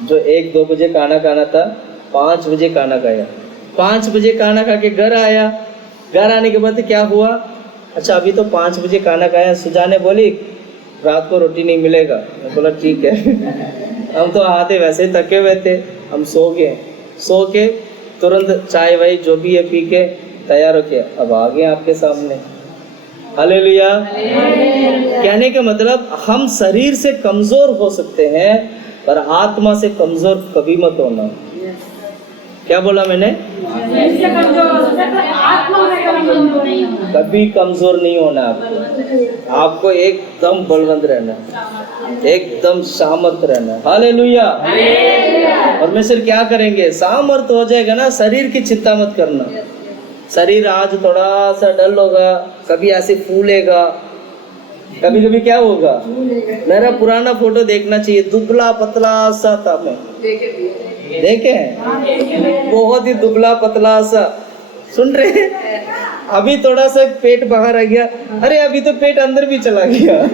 जो 1-2 बजे खाना खाना था, 5 बजे खाना खाया। 5 बजे खाना खा के घर आया। घर आने के बाद क्या हुआ? अच्छा अभी तो 5 बजे खाना खाया। सुजाने बोली रात को रोटी नहीं मिलेगा। मैं बोला ठीक है। हम तो आते वैसे थके हुए थे, हम सो गए। सो के तुरंत चाय वाय जो भी है पी के तैयार हो के अब आ गए आपके सामने। हालेलुया। कहने का मतलब हम शरीर से कमजोर हो सकते हैं पर आत्मा से कमजोर कभी मत होना। क्या बोला मैंने? कभी कमजोर नहीं होना आपको। आपको एकदम बलवंत रहना, एकदम सामर्थ रहना। हालेलुया। परमेश्वर क्या करेंगे? सामर्थ हो जाएगा ना। शरीर की चिंता मत करना। शरीर आज थोड़ा सा डल होगा, कभी ऐसे फूलेगा, कभी कभी क्या होगा? मेरा पुराना फोटो देखना चाहिए, दुबला पतला सा था मैं। देखे? बहुत ही दुबला पतला सा। सुन रहे? अभी थोड़ा सा पेट बाहर आ गया। अरे अभी तो पेट अंदर भी चला गया।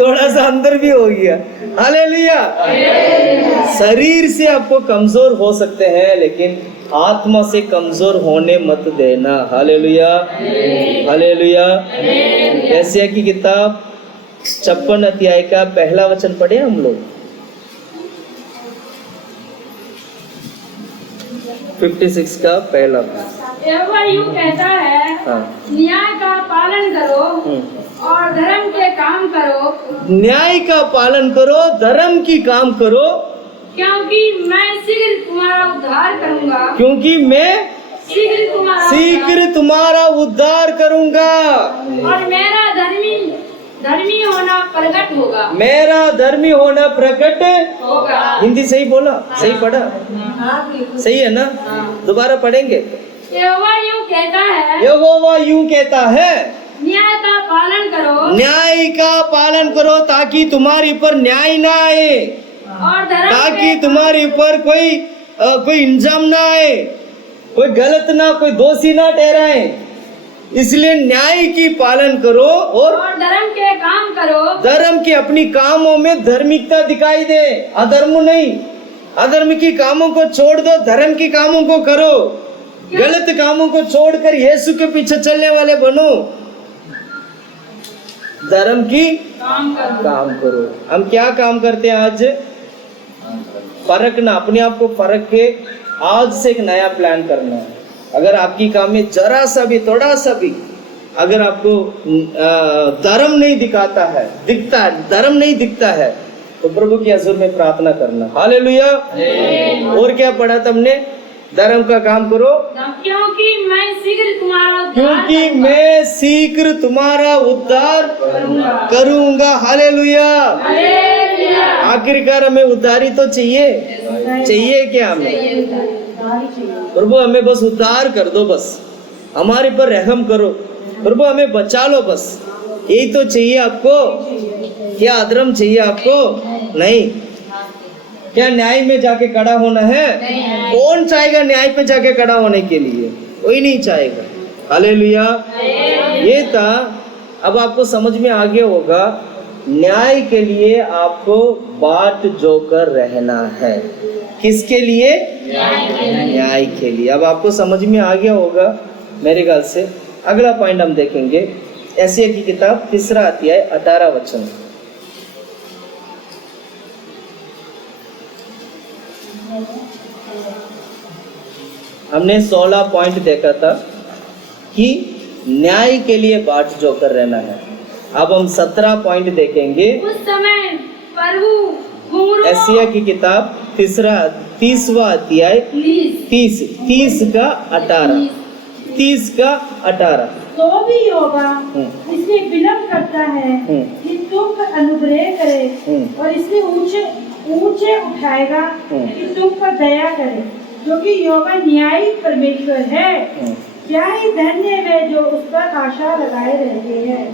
थोड़ा सा अंदर भी हो गया। हालेलुया। शरीर से आपको कमजोर हो सकते हैं लेकिन आत्मा से कमजोर होने मत देना। हालेलुया। हालेलुया। यशायाह की किताब 56 अध्याय का पहला वचन पढ़े हम लोग। 56 का पहला। यहोवा यूं कहता है, न्याय का पालन करो और धर्म के काम करो। न्याय का पालन करो, धर्म की काम करो, क्योंकि मैं शीघ्र तुम्हारा उद्धार करूंगा। क्योंकि मैं शीघ्र तुम्हारा उद्धार करूंगा और मेरा धर्मी होना प्रकट होगा। मेरा धर्मी होना प्रकट होगा। हिंदी सही बोला? सही पढ़ा? सही है ना? दोबारा पढ़ेंगे। यहोवा यूं कहता है, यहोवा यूं कहता है, न्याय का पालन करो, न्याय का पालन करो ताकि तुम्हारे ऊपर न्याय ना आए, और धर्म ताकि तुम्हारे ऊपर कोई इंजाम ना आए, कोई गलत ना, कोई दोषी ना ठहराए। इसलिए न्याय की पालन करो और धर्म के काम करो। धर्म के अपनी कामों में धार्मिकता दिखाई दे, अधर्म नहीं। अधर्म की कामों को छोड़ दो, धर्म की कामों को करो। गलत कामों को छोड़कर यीशु के पीछे चलने वाले बनो। धर्म की काम करो। हम क्या काम करते हैं आज? परखना, अपने आप को परख के आज से एक नया प्लान करना है। अगर आपकी काम में जरा सा भी, थोड़ा सा भी अगर आपको धर्म नहीं दिखाता है, दिखता है, धर्म नहीं दिखता है, तो प्रभु की हजूर में प्रार्थना करना। हालेलुया। और क्या पढ़ा तुमने? धर्म का काम करो क्योंकि मैं शीघ्र तुम्हारा उद्धार करूंगा। हालेलुया। आखिरकार हमें उद्धारी तो चाहिए क्या? हमें प्रभु हमें बस उद्धार कर दो, बस हमारे पर रहम करो, प्रभु हमें बचा लो, बस यही तो चाहिए आपको। क्या अधर्म चाहिए आपको? नहीं। क्या न्याय में जाके खड़ा होना है? कौन चाहेगा न्याय पे जाके खड़ा होने के लिए? कोई नहीं चाहेगा। हालेलुया। ये था। अब आपको समझ में आ गया होगा, न्याय के लिए आपको बाट जोकर रहना है। किसके लिए? न्याय के लिए। अब आपको समझ में आ गया होगा मेरे ख्याल से। अगला पॉइंट हम देखेंगे, यशायाह की किताब 3 अध्याय 18 वचन। हमने 16 पॉइंट देखा था कि न्याय के लिए बाट जोकर रहना है। अब हम 17 पॉइंट देखेंगे। उस समय प्रभु यशायाह की किताब 30वां अध्याय 30 का 18। तो भी होगा इसलिए विलम्ब करता है कि तुम पर अनुग्रह करे, और इसलिए ऊंचे उठाएगा कि तुम पर दया करे। जो कि यहोवा न्यायी परमेश्वर है। क्या ही धन्य वे जो उस पर आशा लगाए रहते हैं।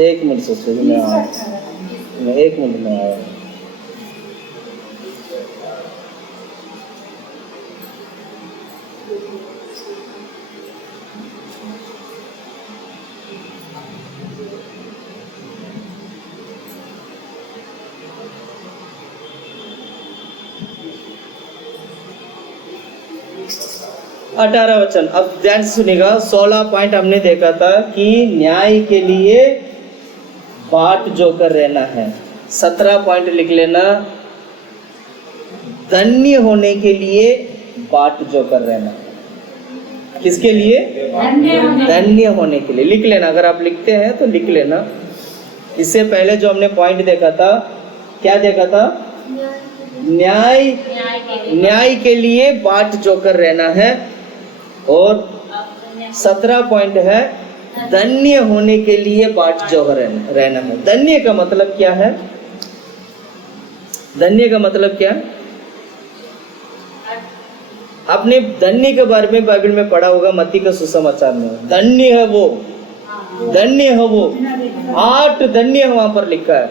एक मिनट से मैं 1 मिनट में आया। अठारह वचन, अब ध्यान से सुनिएगा। 16 पॉइंट हमने देखा था कि न्याय के लिए बाट जोकर रहना है। 17 पॉइंट लिख लेना, धन्य होने के लिए बाट जोकर रहना। किसके लिए? धन्य होने के लिए। लिख लेना, अगर आप लिखते हैं तो लिख लेना। इससे पहले जो हमने पॉइंट देखा था, क्या देखा था? न्याय के लिए बाट जोकर रहना है। और 17 पॉइंट है, धन्य होने के लिए बाट जोकर रहना है। धन्य का मतलब क्या है? धन्य का मतलब क्या? आपने धन्य के बारे में बाइबल में पढ़ा होगा, मत्ती का सुसमाचार में। धन्य है वो, धन्य है वो। 8 धन्य वहां पर लिखा है।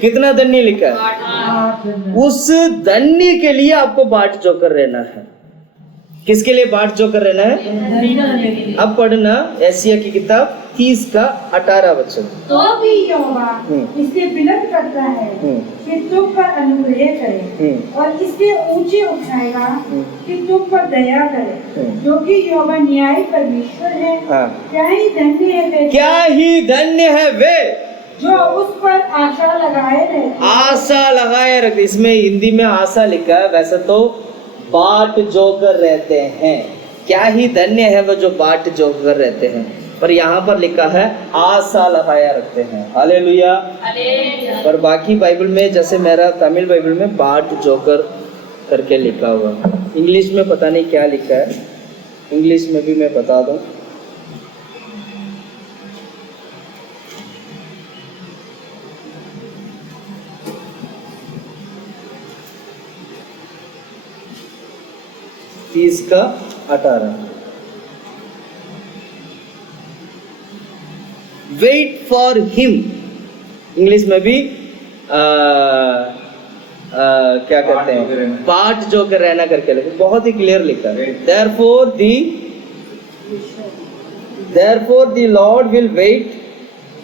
कितना धन्य लिखा है? उस धन्य के लिए आपको बाट जोकर रहना है। किसके लिए बाट जोकर रहना है? अब पढ़ना एशिया की किताब 30 का 18 वचन। तो भी यहोवा इससे विनती करता है कि तुम पर अनुग्रह करे और इससे ऊंचे उठाएगा कि तुम पर दया करे, जो कि यहोवा न्यायी परमेश्वर है। क्या ही धन्य है वे, क्या ही धन्य है वे जो उस पर आशा लगाए रहते। आशा लगाए रखते। इसमें हिंदी में आशा लिखा है, वैसे तो बाट जोकर रहते हैं। क्या ही धन्य है वो जो बाट जोकर रहते हैं, पर यहाँ पर लिखा है आशा लगाया रखते हैं। हालेलुया। पर बाकी बाइबल में, जैसे मेरा तमिल बाइबल में बाट जोकर करके लिखा हुआ, इंग्लिश में पता नहीं क्या लिखा है। इंग्लिश में भी मैं बता दूं। तीस का 18। Wait for him. इंग्लिश में भी क्या कहते हैं? बाट जोकर रहना करके लिखा, बहुत ही क्लियर लिखा है। Therefore the Lord will wait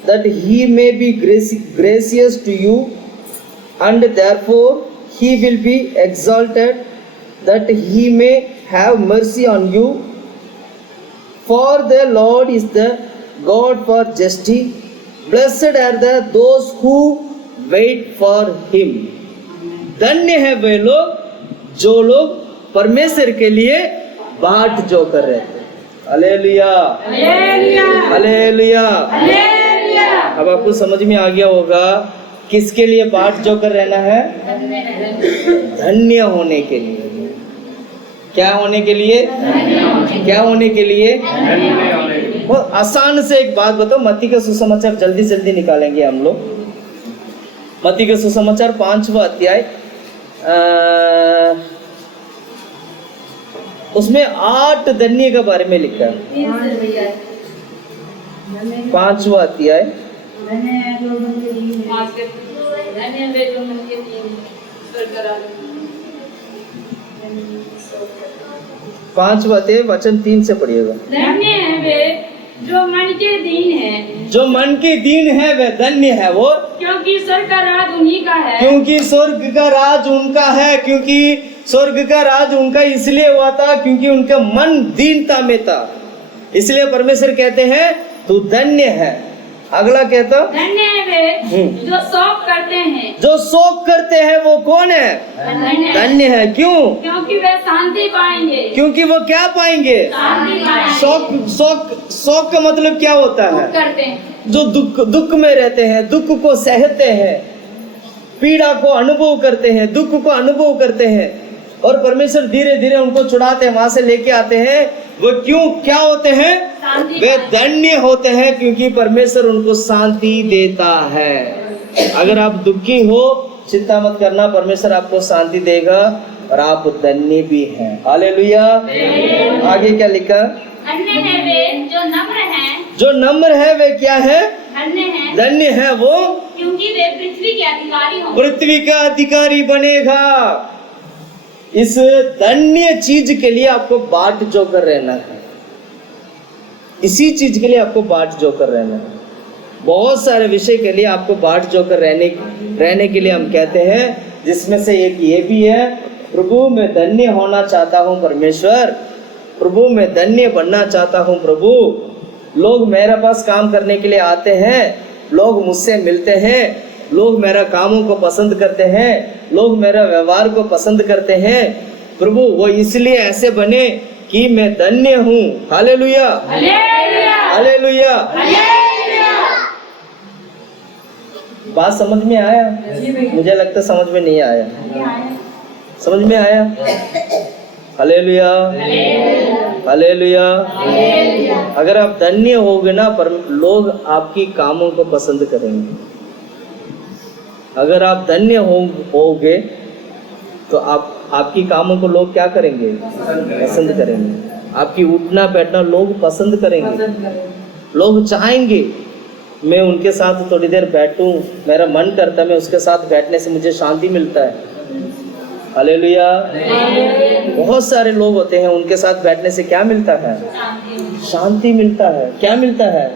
that he may be gracious to you, and therefore he will be exalted that he may have mercy on you. For the Lord is the God for justice. Blessed are those who wait for him. धन्य है वे लोग जो लोग परमेश्वर के लिए बाट joker रहते हैं। Hallelujah, hallelujah. अब आपको समझ में आ गया होगा किसके लिए बाट जोकर रहना है? धन्य होने के लिए। क्या होने के लिए? क्या होने के लिए? बहुत आसान से एक बात बताओ। मत्ती का सुसमाचार जल्दी जल्दी निकालेंगे हम लोग। मत्ती का सुसमाचार 5वां अध्याय, उसमें 8 धन्य के बारे में लिखा है। 5वां अध्याय, 5वां अध्याय वचन 3 से पढ़िएगा। धन्य है वे जो मन के दीन है। जो मन के दीन है वे धन्य है वो, क्योंकि स्वर्ग का राज उन्हीं का है। क्योंकि स्वर्ग का राज उनका है। क्योंकि स्वर्ग का राज उनका इसलिए हुआ था क्योंकि उनका मन दीनता में था। इसलिए परमेश्वर कहते हैं तू धन्य है। अगला कहता, धन्य है वे जो शोक करते हैं। जो शोक करते हैं वो कौन है? धन्य है। क्यों? क्योंकि वे शांति पाएंगे। क्योंकि वो क्या पाएंगे? शांति पाएंगे। शोक का मतलब क्या होता है? करते हैं जो दुख में रहते हैं, दुख को सहते हैं, पीड़ा को अनुभव करते हैं, दुख को अनुभव करते हैं, और परमेश्वर धीरे धीरे उनको छुड़ाते हैं, वहां से लेके आते हैं। वो क्यों क्या होते हैं? वे धन्य होते हैं क्योंकि परमेश्वर उनको शांति देता है। अगर आप दुखी हो, चिंता मत करना, परमेश्वर आपको शांति देगा। और आप धन्य भी हैं। हालेलुया। आगे क्या लिखा? धन्य है वे जो नम्र हैं। जो नम्र है वे क्या है? धन्य हैं, धन्य है वो, क्योंकि वे पृथ्वी के अधिकारी होंगे। पृथ्वी का अधिकारी बनेगा। इस धन्य चीज के लिए आपको बाट जोकर रहना है। इसी चीज के लिए आपको बाट जोकर रहना है। बहुत सारे विषय के लिए आपको बाट जोकर रहने के लिए हम कहते हैं, जिसमें से एक ये भी है, प्रभु मैं धन्य होना चाहता हूँ परमेश्वर, प्रभु मैं धन्य बनना चाहता हूँ प्रभु। लोग मेरे पास काम करने के लिए आते हैं, लोग मुझसे मिलते हैं, लोग मेरा कामों को पसंद करते हैं, लोग मेरा व्यवहार को पसंद करते हैं। प्रभु वो इसलिए ऐसे बने कि मैं धन्य हूँ। Hallelujah, hallelujah. बात समझ में आया? मुझे लगता समझ में नहीं आया। समझ में आया? Hallelujah, hallelujah. अगर आप धन्य होगे ना, पर लोग आपकी कामों को पसंद करेंगे। अगर आप धन्य होगे तो आपकी कामों को लोग क्या करेंगे? पसंद करेंगे। आपकी उठना बैठना लोग पसंद करेंगे। लोग चाहेंगे मैं उनके साथ थोड़ी देर बैठूं, मेरा मन करता है, मैं उसके साथ बैठने से मुझे शांति मिलता है। हालेलुया। बहुत सारे लोग होते हैं, उनके साथ बैठने से क्या मिलता है? शांति मिलता है। क्या मिलता है?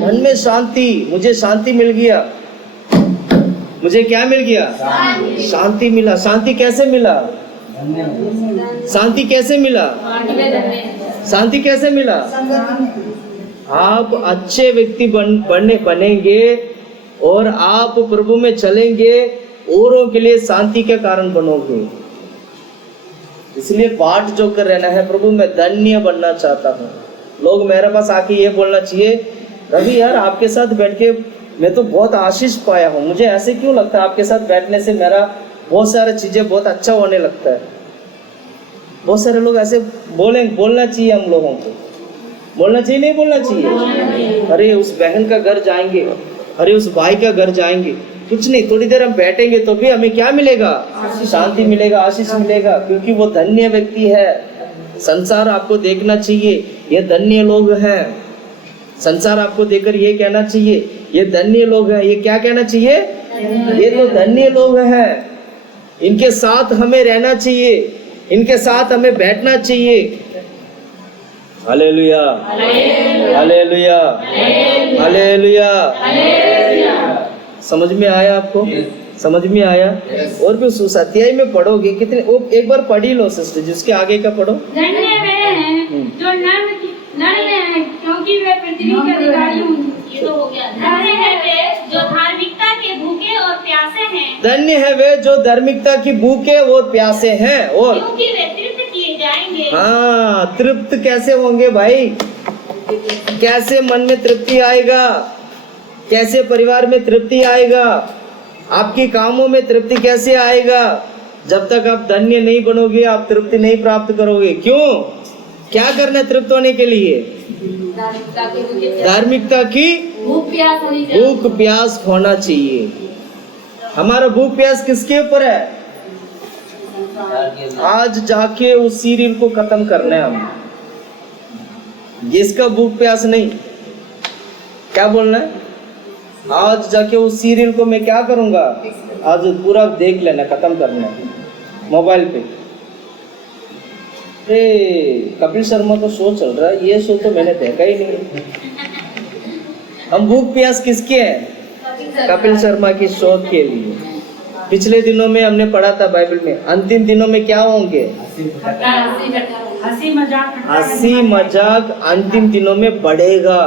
मन में शांति। मुझे शांति मिल गया। मुझे क्या मिल गया? शांति मिला। शांति कैसे मिला? शांति कैसे मिला? शांति कैसे मिला? आप अच्छे व्यक्ति बनेंगे और आप प्रभु में चलेंगे, औरों के लिए शांति के कारण बनोगे। इसलिए बाट जोकर रहना है, प्रभु मैं धन्य बनना चाहता हूँ। लोग मेरे पास आके ये बोलना चाहिए, रवि यार आपके साथ बैठ के मैं तो बहुत आशीष पाया हूँ। मुझे ऐसे क्यों लगता है आपके साथ बैठने से मेरा बहुत सारी चीजें बहुत अच्छा होने लगता है। बहुत सारे लोग ऐसे बोलना चाहिए हम लोगों को। बोलना चाहिए नहीं बोलना चाहिए? अरे उस बहन का घर जाएंगे, अरे उस भाई का घर जाएंगे, कुछ नहीं, थोड़ी देर हम बैठेंगे तो भी हमें क्या मिलेगा? शांति मिलेगा, आशीष मिलेगा, क्योंकि वो धन्य व्यक्ति है। संसार आपको देखना चाहिए ये धन्य लोग हैं। संसार आपको देखकर ये कहना चाहिए ये धन्य लोग हैं। ये क्या कहना चाहिए? ये तो धन्य लोग हैं। इनके साथ हमें रहना चाहिए, इनके साथ हमें बैठना चाहिए। Hallelujah, hallelujah, hallelujah. समझ में आया आपको? समझ में आया? और भी उस अध्याय में पढ़ोगे कितने, वो एक बार पढ़ ही लो सिस्टर जी, उसके आगे का पढ़ो। धन्य वे हैं जो नम्र हैं, क्योंकि वे पृथ्वी के अधिकारी होंगे। ये तो हो गया। धन्य है वे जो धार्मिकता के भूखे और प्यासे हैं। धन्य है वे जो धार्मिकता की भूखे और प्यासे हैं, और क्योंकि वे तृप्त किए जाएंगे। हाँ, तृप्त कैसे होंगे भाई? कैसे मन में तृप्ति आएगा? कैसे परिवार में तृप्ति आएगा? आपकी कामों में तृप्ति कैसे आएगा? जब तक आप धन्य नहीं बनोगे आप तृप्ति नहीं प्राप्त करोगे। क्यों? क्या करना है तृप्त होने के लिए? धार्मिकता की भूख प्यास होना चाहिए। हमारा भूख प्यास किसके ऊपर है? आज जाके उस सीरियल को खत्म करना है हम। जिसका भूख प्यास नहीं, क्या बोलना है? आज जाके उस सीरियल को मैं क्या करूंगा? आज पूरा देख लेना, खत्म करना है मोबाइल पे। कपिल शर्मा का शो चल रहा है, ये शो तो मैंने देखा ही नहीं। हम भूख प्यास किसके हैं? कपिल शर्मा की शो के लिए। पिछले दिनों में हमने पढ़ा था बाइबल में, अंतिम दिनों में क्या होंगे? हंसी मजाक अंतिम दिनों में बढ़ेगा।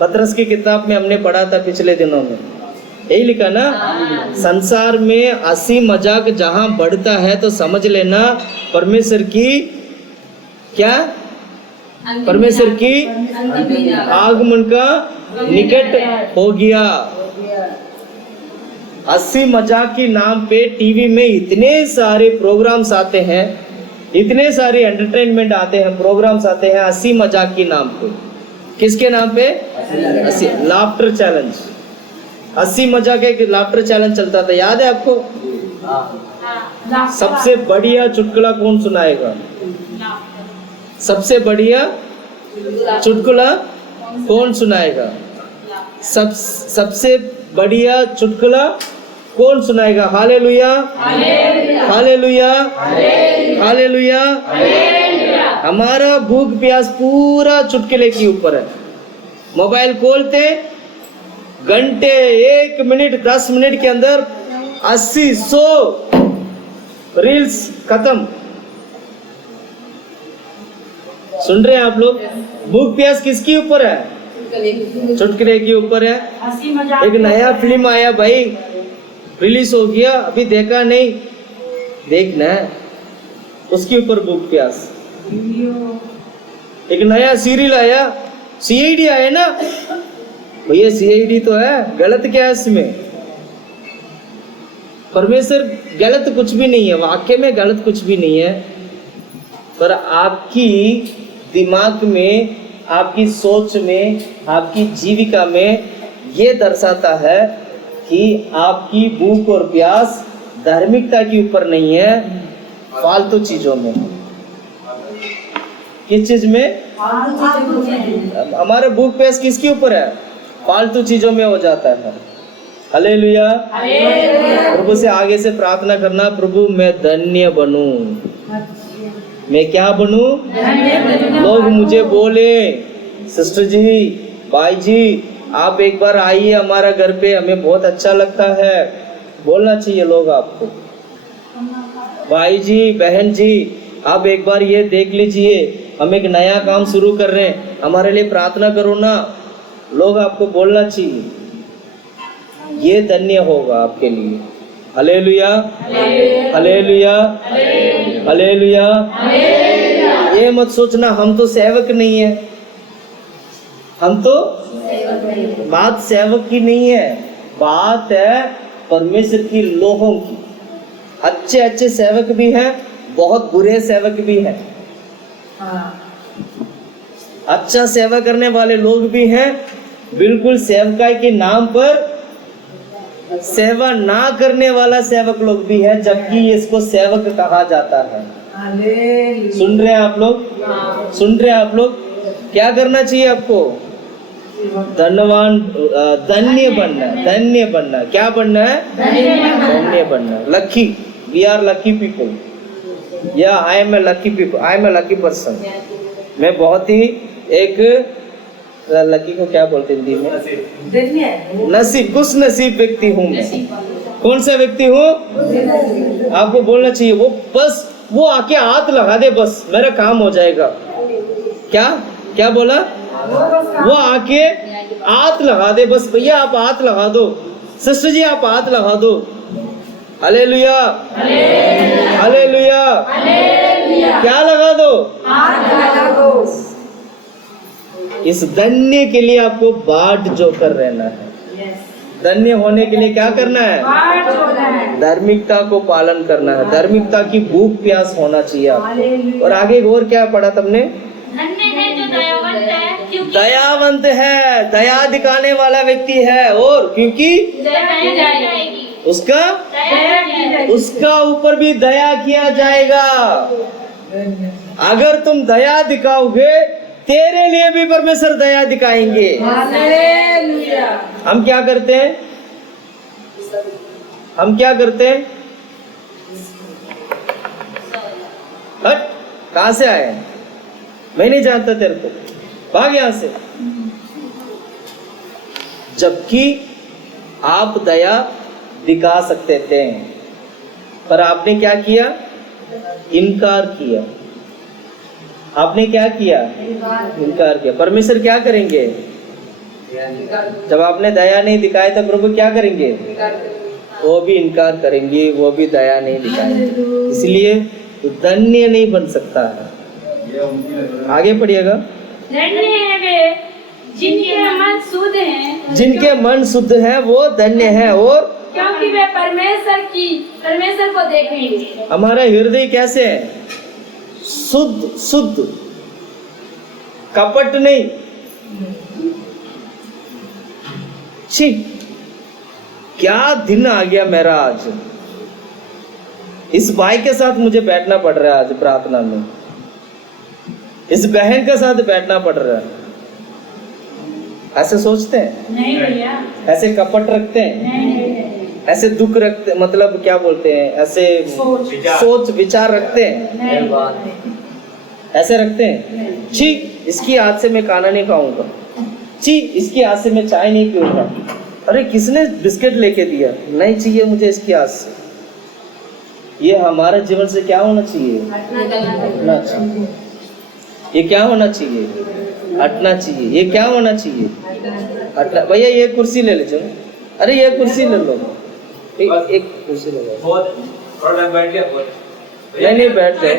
पतरस की किताब में हमने पढ़ा था पिछले दिनों में, यही लिखा ना, संसार में हंसी मजाक जहां बढ़ता है तो समझ लेना परमेश्वर की क्या? परमेश्वर की आगमन का निकट हो गया। हंसी मजाक के नाम पे टीवी में इतने सारे प्रोग्राम्स आते हैं, इतने सारे एंटरटेनमेंट आते हैं, प्रोग्राम्स आते हैं हंसी मजाक के नाम पे। किसके नाम पे? हंसी, लाफ्टर चैलेंज। हंसी मजाक एक लाफ्टर चैलेंज चलता था, याद है आपको? सबसे बढ़िया चुटकुला कौन सुनाएगा? सबसे बढ़िया चुटकुला कौन सुनाएगा? सबसे बढ़िया चुटकुला कौन सुनाएगा? Hallelujah, hallelujah, hallelujah. हमारा भूख प्यास पूरा चुटकुले के ऊपर है। मोबाइल खोलते घंटे, 1 मिनट, 10 मिनट के अंदर 80-100 रील्स खत्म। सुन रहे हैं आप लोग? भूख प्यास किसके ऊपर है? चुटकुले के ऊपर है। एक नया फिल्म आया भाई, रिलीज हो गया, अभी देखा नहीं, देखना है, उसके ऊपर भूख प्यास। एक नया सीरियल आया, सीआईडी आया ना भैया, सीआईडी तो है, गलत क्या है इसमें? परमेश्वर गलत कुछ भी नहीं है, वाक्य में गलत कुछ भी नहीं है, पर आपकी दिमाग में, आपकी सोच में, आपकी जीविका में ये दर्शाता है कि आपकी भूख और प्यास धार्मिकता के ऊपर नहीं है, फालतू चीजों में। किस चीज में? हमारा भूख प्यास किसके ऊपर है? फालतू चीजों में हो जाता है। हालेलुया। प्रभु से आगे से प्रार्थना करना, प्रभु मैं धन्य बनूं। मैं क्या बनूं? लोग मुझे बोले, सिस्टर जी, भाई जी, आप एक बार आइए हमारा घर पे, हमें बहुत अच्छा लगता है। बोलना चाहिए लोग आपको, भाई जी, बहन जी, आप एक बार ये देख लीजिए, हम एक नया काम शुरू कर रहे हैं, हमारे लिए प्रार्थना करो ना। लोग आपको बोलना चाहिए, ये धन्य होगा आपके लिए। Hallelujah, hallelujah, hallelujah. ये मत सोचना हम तो सेवक नहीं है, हम तो बात सेवक की नहीं है, बात है परमेश्वर की लोगों की। अच्छे अच्छे सेवक भी हैं, बहुत बुरे सेवक भी हैं। अच्छा सेवा करने वाले लोग भी हैं, बिल्कुल सेवकाई के नाम पर सेवा ना करने वाला सेवक लोग भी है, जबकि इसको सेवक कहा जाता है। सुन रहे हैं आप लोग? सुन रहे हैं आप लोग? क्या करना चाहिए आपको? धनवान, धन्य बनना, धन्य बनना। क्या बनना है? धन्य बनना। Lucky, we are lucky people. या I am a lucky people, I am a lucky person. मैं बहुत ही एक लकी को क्या बोलते हैं हिंदी में? नसीब, खुश नसीब व्यक्ति हूँ मैं। कौन सा व्यक्ति हूँ? आपको बोलना चाहिए, वो बस वो आके हाथ लगा दे, बस मेरा काम हो जाएगा। क्या क्या बोला? वो आके हाथ लगा दे, बस भैया आप हाथ लगा दो, सिस्टर जी आप हाथ लगा दो। Hallelujah, hallelujah. क्या लगा दो? हाथ लगा दो। इस धन्य के लिए आपको बाट जोकर रहना है। धन्य होने के लिए क्या करना है? धार्मिकता को पालन करना है, धार्मिकता की भूख प्यास होना चाहिए आपको। और आगे और क्या पढ़ा तुमने? धन्य है जो दयावंत है, क्योंकि दयावंत है, दया दिखाने वाला व्यक्ति है, और क्योंकि दया जाएगी, उसका ऊपर भी दया किया जाएगा। अगर तुम दया दिखाओगे, तेरे लिए भी परमेश्वर दया दिखाएंगे। हम क्या करते हैं? हम क्या करते हैं? हट, कहां से आए? मैं नहीं जानता तेरे को, भाग यहां से। जबकि आप दया दिखा सकते थे, पर आपने क्या किया? इनकार किया। आपने क्या किया? इनकार किया। परमेश्वर क्या करेंगे? जब आपने दया नहीं दिखाया तो प्रभु क्या करेंगे? वो भी इनकार करेंगे, वो भी दया नहीं दिखाएंगे। इसलिए धन्य नहीं बन सकता है। आगे पढ़िएगा। धन्य है वे जिनके मन शुद्ध हैं, जिनके मन शुद्ध हैं वो धन्य है, और क्योंकि वे परमेश्वर को देखेंगे। हमारा हृदय कैसे है? शुद्ध, शुद्ध, कपट नहीं। छी, क्या दिन आ गया मेरा आज। इस भाई के साथ मुझे बैठना पड़ रहा है आज प्रार्थना में, इस बहन के साथ बैठना पड़ रहा है। ऐसे सोचते हैं? नहीं भैया, ऐसे कपट रखते हैं? नहीं, ऐसे दुख रखते, मतलब क्या बोलते हैं, ऐसे सोच विचार रखते हैं? नहीं, ऐसे रखते हैं? छी, इसकी हाथ से मैं खाना नहीं खाऊंगा, छी, इसकी हाथ से मैं चाय नहीं पीऊंगा, अरे किसने बिस्किट लेके दिया, नहीं चाहिए मुझे इसकी हाथ से। ये हमारे जीवन से क्या होना चाहिए? हटना चाहिए। ये क्या होना चाहिए? हटना चाहिए। ये क्या होना चाहिए? हटना। भैया ये कुर्सी ले लीजिए, अरे ये कुर्सी ले लो, एक कुर्सी ले लो। थोड़ा बैठ गया नहीं बैठ जाओ,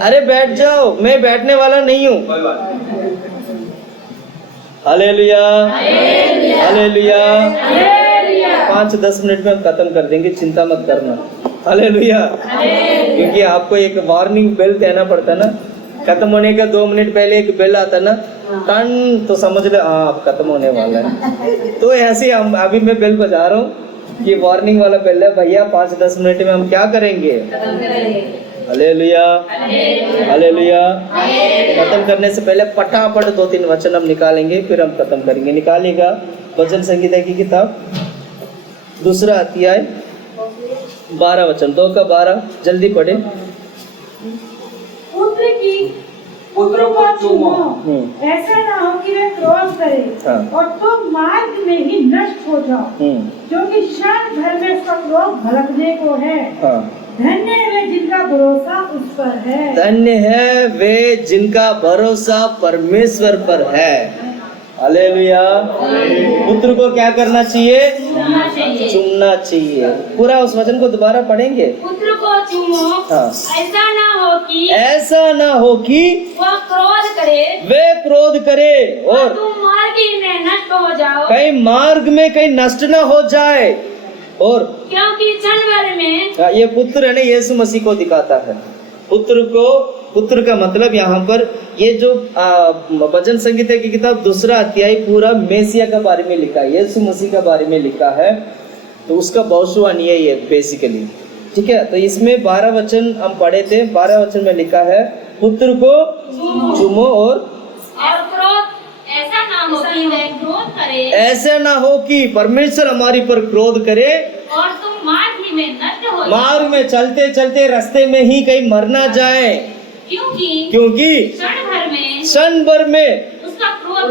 अरे बैठ जाओ, मैं बैठने वाला नहीं हूँ। कोई बात नहीं। Hallelujah, hallelujah. 5-10 मिनट में हम खत्म कर देंगे, चिंता मत करना। हालेलुया। क्योंकि आपको एक वार्निंग बेल देना पड़ता ना, खत्म होने का 2 मिनट पहले एक बेल आता ना, टन, तो समझ ले हाँ अब खत्म होने वाला है। तो ऐसे हम अभी मैं बेल बजा रहा हूँ, ये वार्निंग वाला बेल है भैया, 5-10 मिनट में हम क्या करेंगे? Hallelujah, hallelujah. खत्म करने से पहले फटाफट 2-3 वचन हम निकालेंगे, फिर हम खत्म करेंगे। निकालिएगा भजन संहिता की किताब 2 अध्याय 12 वचन, 2 का 12, जल्दी पढ़े। पुत्र को चूमो, ऐसा ना हो कि वे क्रोध करे और तुम मार्ग में ही नष्ट हो जाओ, क्योंकि क्षण भर में उसका क्रोध भड़कने को है। धन्य है वे जिनका भरोसा उस पर है। धन्य है वे जिनका भरोसा परमेश्वर पर है। हालेलुया। पुत्र को क्या करना चाहिए? चूमना चाहिए। पूरा उस वचन को दोबारा पढ़ेंगे। पुत्र को चूमो, ऐसा ना हो कि वह क्रोध करे, वे क्रोध करे और तुम मार्ग में नष्ट हो जाओ, कहीं मार्ग में कहीं नष्ट ना हो जाए। और क्योंकि क्षण भर में, ये पुत्र है ना, यीशु मसीह को दिखाता है। पुत्र का मतलब यहाँ पर ये जो भजन संहिता की किताब 2 अध्याय पूरा मेसिया के बारे में लिखा है, यीशु मसीह के बारे में लिखा है, तो उसका भविष्यवाणी यही है बेसिकली। ठीक है, तो इसमें 12 वचन हम पढ़े थे। 12 वचन में लिखा है पुत्र को चूमो और क्रोध ऐसा ना हो कि वह क्रोध करे, ऐसा ना हो कि परमेश्वर हमारी पर क्रोध करे और तुम मार्ग ही में नष्ट हो जाओ, मार्ग में चलते चलते रास्ते में ही कहीं मर ना जाए, क्योंकि क्षण भर में उसका क्रोध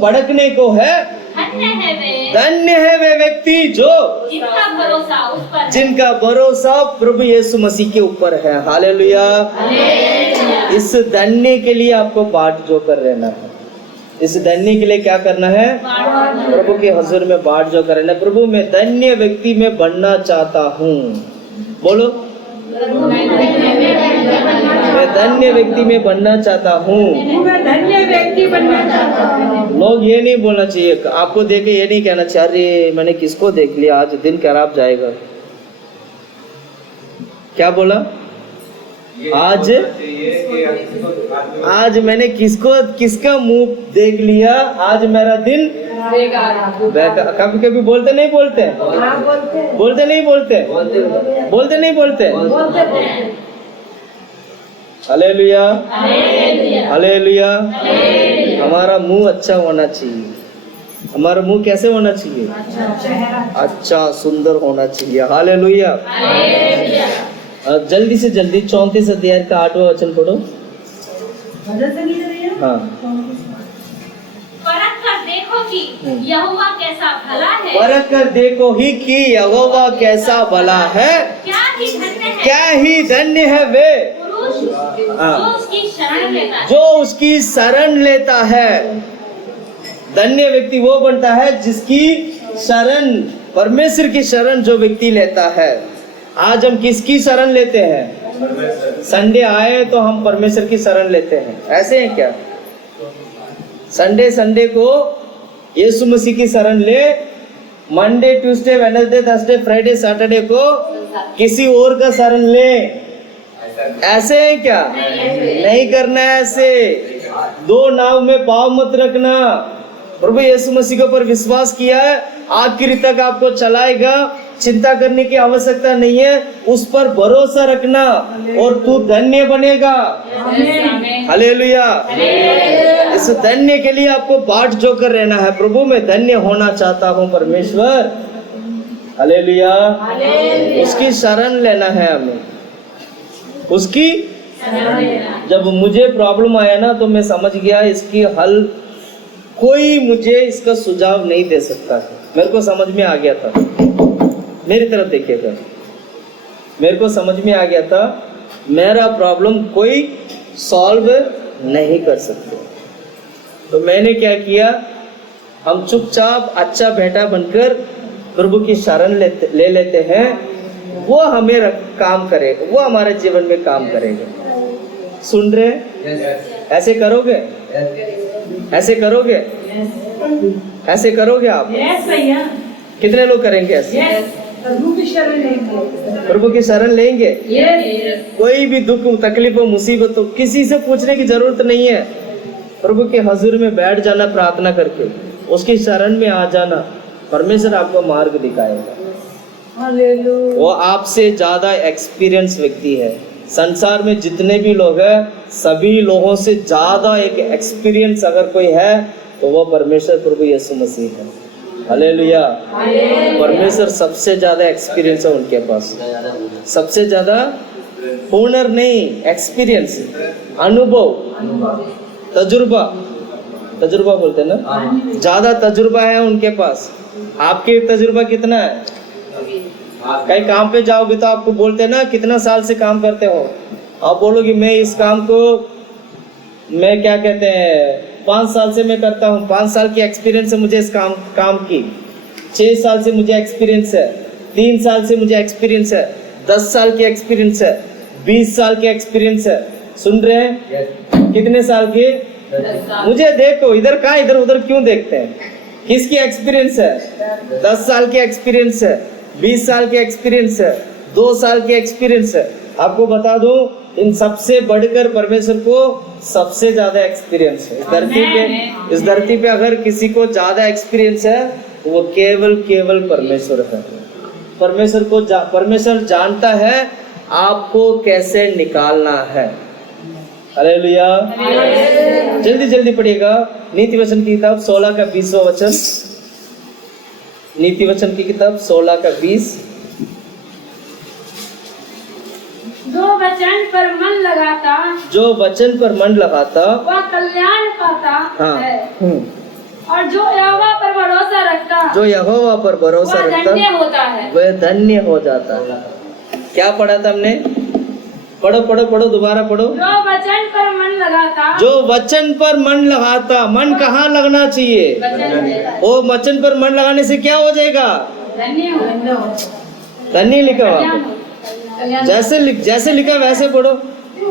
भड़कने को है। धन्य है वे व्यक्ति जो जिनका भरोसा प्रभु यीशु मसीह के ऊपर है। हालेलुया। इस धन्य के लिए आपको बाट जो कर रहना है। इस धन्य के लिए क्या करना है? प्रभु के हजूर में बाट जो करना है। प्रभु मैं धन्य व्यक्ति में बनना चाहता हूँ। बोलो, मैं धन्य व्यक्ति में बनना चाहता हूँ। मैं धन्य व्यक्ति बनना चाहता हूँ। लोग ये नहीं बोलना चाहिए, आपको देखे ये नहीं कहना चाहिए अरे मैंने किसको देख लिया, आज दिन खराब जाएगा। क्या बोला? आज मैंने किसका मुंह देख लिया, आज मेरा दिन कभी कभी बोलते नहीं बोलते, बोलते नहीं बोलते, बोलते नहीं बोलते। Hallelujah, hallelujah. हमारा मुंह अच्छा होना चाहिए। हमारा मुंह कैसे होना चाहिए? अच्छा सुंदर होना चाहिए। हालेलुया। जल्दी से जल्दी 34 अध्याय का 8वां वचन पढ़ो। हाँ। परख कर देखो कि यहोवा कैसा भला है। परख कर देखो ही कि यहोवा कैसा भला है। क्या ही धन्य है, क्या ही धन्य है वे पुरुष जो उसकी शरण लेता है, जो उसकी शरण लेता है। धन्य व्यक्ति वो बनता है जिसकी शरण, परमेश्वर की शरण जो व्यक्ति लेता है। आज हम किसकी शरण लेते हैं? संडे आए तो हम परमेश्वर की शरण लेते हैं, ऐसे हैं क्या? संडे को यीशु मसीह की शरण ले, Monday Tuesday Wednesday Thursday Friday Saturday को किसी और का शरण ले, ऐसे है क्या? नहीं करना है ऐसे। 2 नाव में पाँव मत रखना। प्रभु यीशु मसीह के ऊपर विश्वास किया है, आखिर तक आपको चलाएगा, चिंता करने की आवश्यकता नहीं है, उस पर भरोसा रखना और तू धन्य बनेगा। हालेलुया। इस धन्य के लिए आपको बाट जोकर रहना है। प्रभु मैं धन्य होना चाहता हूँ परमेश्वर। हालेलुया। उसकी शरण लेना है हमें, उसकी। जब मुझे प्रॉब्लम आया ना तो मैं समझ गया इसकी हल कोई मुझे इसका सुझाव नहीं दे सकता है। मेरे को समझ में आ गया था, मेरी तरफ देखिएगा, मेरे को समझ में आ गया था मेरा प्रॉब्लम कोई सॉल्व नहीं कर सकते। तो मैंने क्या किया, हम चुपचाप अच्छा बेटा बनकर प्रभु की शरण ले लेते हैं, वो हमें काम करेगा, वो हमारे जीवन में काम करेगा। सुन रहे? ऐसे करोगे? ऐसे करोगे? ऐसे करोगे आप? भैया। कितने लोग करेंगे ऐसे? प्रभु की शरण लेंगे। प्रभु की शरण लेंगे। कोई भी दुख तकलीफ मुसीबत हो किसी से पूछने की जरूरत नहीं है। प्रभु के हजूर में बैठ जाना, प्रार्थना करके उसकी शरण में आ जाना, परमेश्वर आपको मार्ग दिखाएगा। वो आपसे ज्यादा एक्सपीरियंस व्यक्ति है। संसार में जितने भी लोग हैं सभी लोगों से ज्यादा एक एक्सपीरियंस अगर कोई है तो वो परमेश्वर प्रभु यीशु मसीह है। हालेलुया। परमेश्वर सबसे ज्यादा एक्सपीरियंस है उनके पास, सबसे ज्यादा हुनर नहीं, एक्सपीरियंस, अनुभव, तजुर्बा बोलते हैं ना, ज्यादा तजुर्बा है उनके पास। आपके तजुर्बा कितना है? कहीं काम पे जाओगे तो आपको बोलते हैं ना कितना साल से काम करते हो, आप बोलोगे मैं इस काम को मैं क्या कहते हैं 5 साल से मैं करता हूँ, 5 साल की एक्सपीरियंस है मुझे इस काम की, 6 साल से मुझे एक्सपीरियंस है, 3 साल से मुझे एक्सपीरियंस है, 10 साल की एक्सपीरियंस है, 20 साल की एक्सपीरियंस है। सुन रहे हैं? कितने साल की? मुझे देखो, इधर का इधर उधर क्यों देखते हैं? किसकी एक्सपीरियंस है? 10 साल की एक्सपीरियंस है, 20 साल की एक्सपीरियंस है, 2 साल की एक्सपीरियंस है। आपको बता दूं इन सबसे बढ़कर परमेश्वर को सबसे ज्यादा एक्सपीरियंस है इस धरती पे अगर किसी को ज्यादा एक्सपीरियंस है तो वो केवल परमेश्वर है। परमेश्वर जानता है आपको कैसे निकालना है। हालेलुया। जल्दी पढ़िएगा नीति वचन की किताब 16 का 20वां वचन। नीति वचन की किताब 16 का 20। जो वचन पर मन लगाता वह कल्याण पाता है। और जो यहोवा पर भरोसा रखता वह धन्य हो जाता है। क्या पढ़ा था हमने? पढ़ो दोबारा पढ़ो। जो वचन पर मन लगाता, मन कहाँ लगना चाहिए? वो वचन पर मन लगाने से क्या हो जाएगा? धन्य लिखा वहाँ पे। जैसे लिखा वैसे पढ़ो।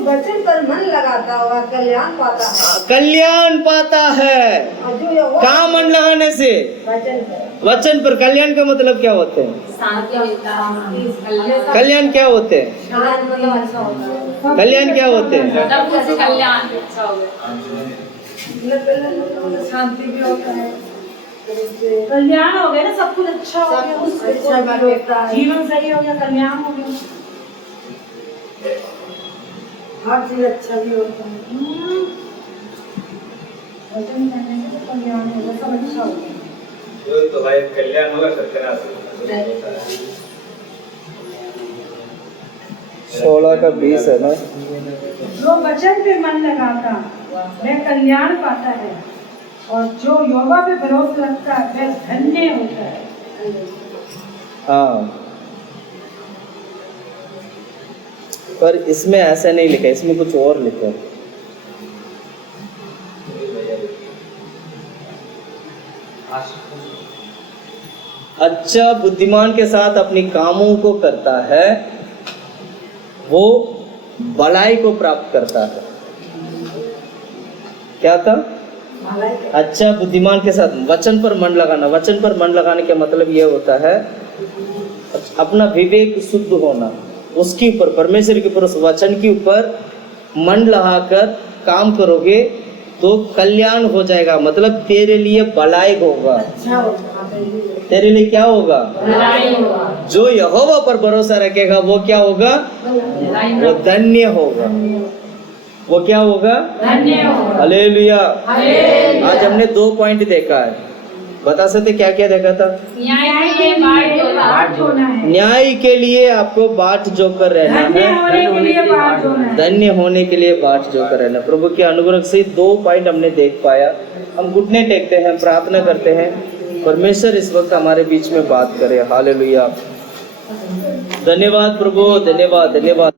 वचन पर मन लगाता हुआ कल्याण पाता है। कहाँ मन लगाने से? वचन पर। कल्याण का मतलब क्या होते हैं? कल्याण क्या होते हैं? कल्याण क्या होते हैं? शांति भी होता है, कल्याण हो गया ना, सब कुछ अच्छा हो गया, जीवन सही हो गया, कल्याण हो गया, हर चीज अच्छा भी होता है। वचन करने से तो कल्याण होगा, सब अच्छा हो गया। तो भाई कल्याण होगा सत्यानाश। 16 का 20 है ना। जो वचन पे मन लगाता वह कल्याण पाता है, और जो यहोवा पे भरोसा रखता है वह धन्य होता है। हाँ, पर इसमें ऐसा नहीं लिखा, इसमें कुछ और लिखा है। अच्छा बुद्धिमान के साथ अपनी कामों को करता है, वो भलाई को प्राप्त करता है। क्या था? अच्छा बुद्धिमान के साथ वचन पर मन लगाना। वचन पर मन लगाने का मतलब ये होता है अपना विवेक शुद्ध होना, उसके ऊपर, परमेश्वर के ऊपर, उस वचन के ऊपर मन लगाकर काम करोगे तो कल्याण हो जाएगा, मतलब तेरे लिए भलाई होगा। तेरे लिए क्या होगा? जो यहोवा पर भरोसा रखेगा वो क्या होगा? वो धन्य होगा। वो क्या होगा? हालेलुया। आज हमने 2 पॉइंट देखा है, बता सकते क्या क्या देखा था? न्याय के बाट जोना है, न्याय के लिए आपको बाट जोकर रहना धन्य है, होने के लिए बाट जोना है। धन्य होने के लिए बाट जोकर रहना। प्रभु के अनुग्रह से 2 पॉइंट हमने देख पाया। हम घुटने टेकते हैं, प्रार्थना करते हैं, परमेश्वर इस वक्त हमारे बीच में बात करे। हालेलुया। धन्यवाद प्रभु, धन्यवाद, धन्यवाद।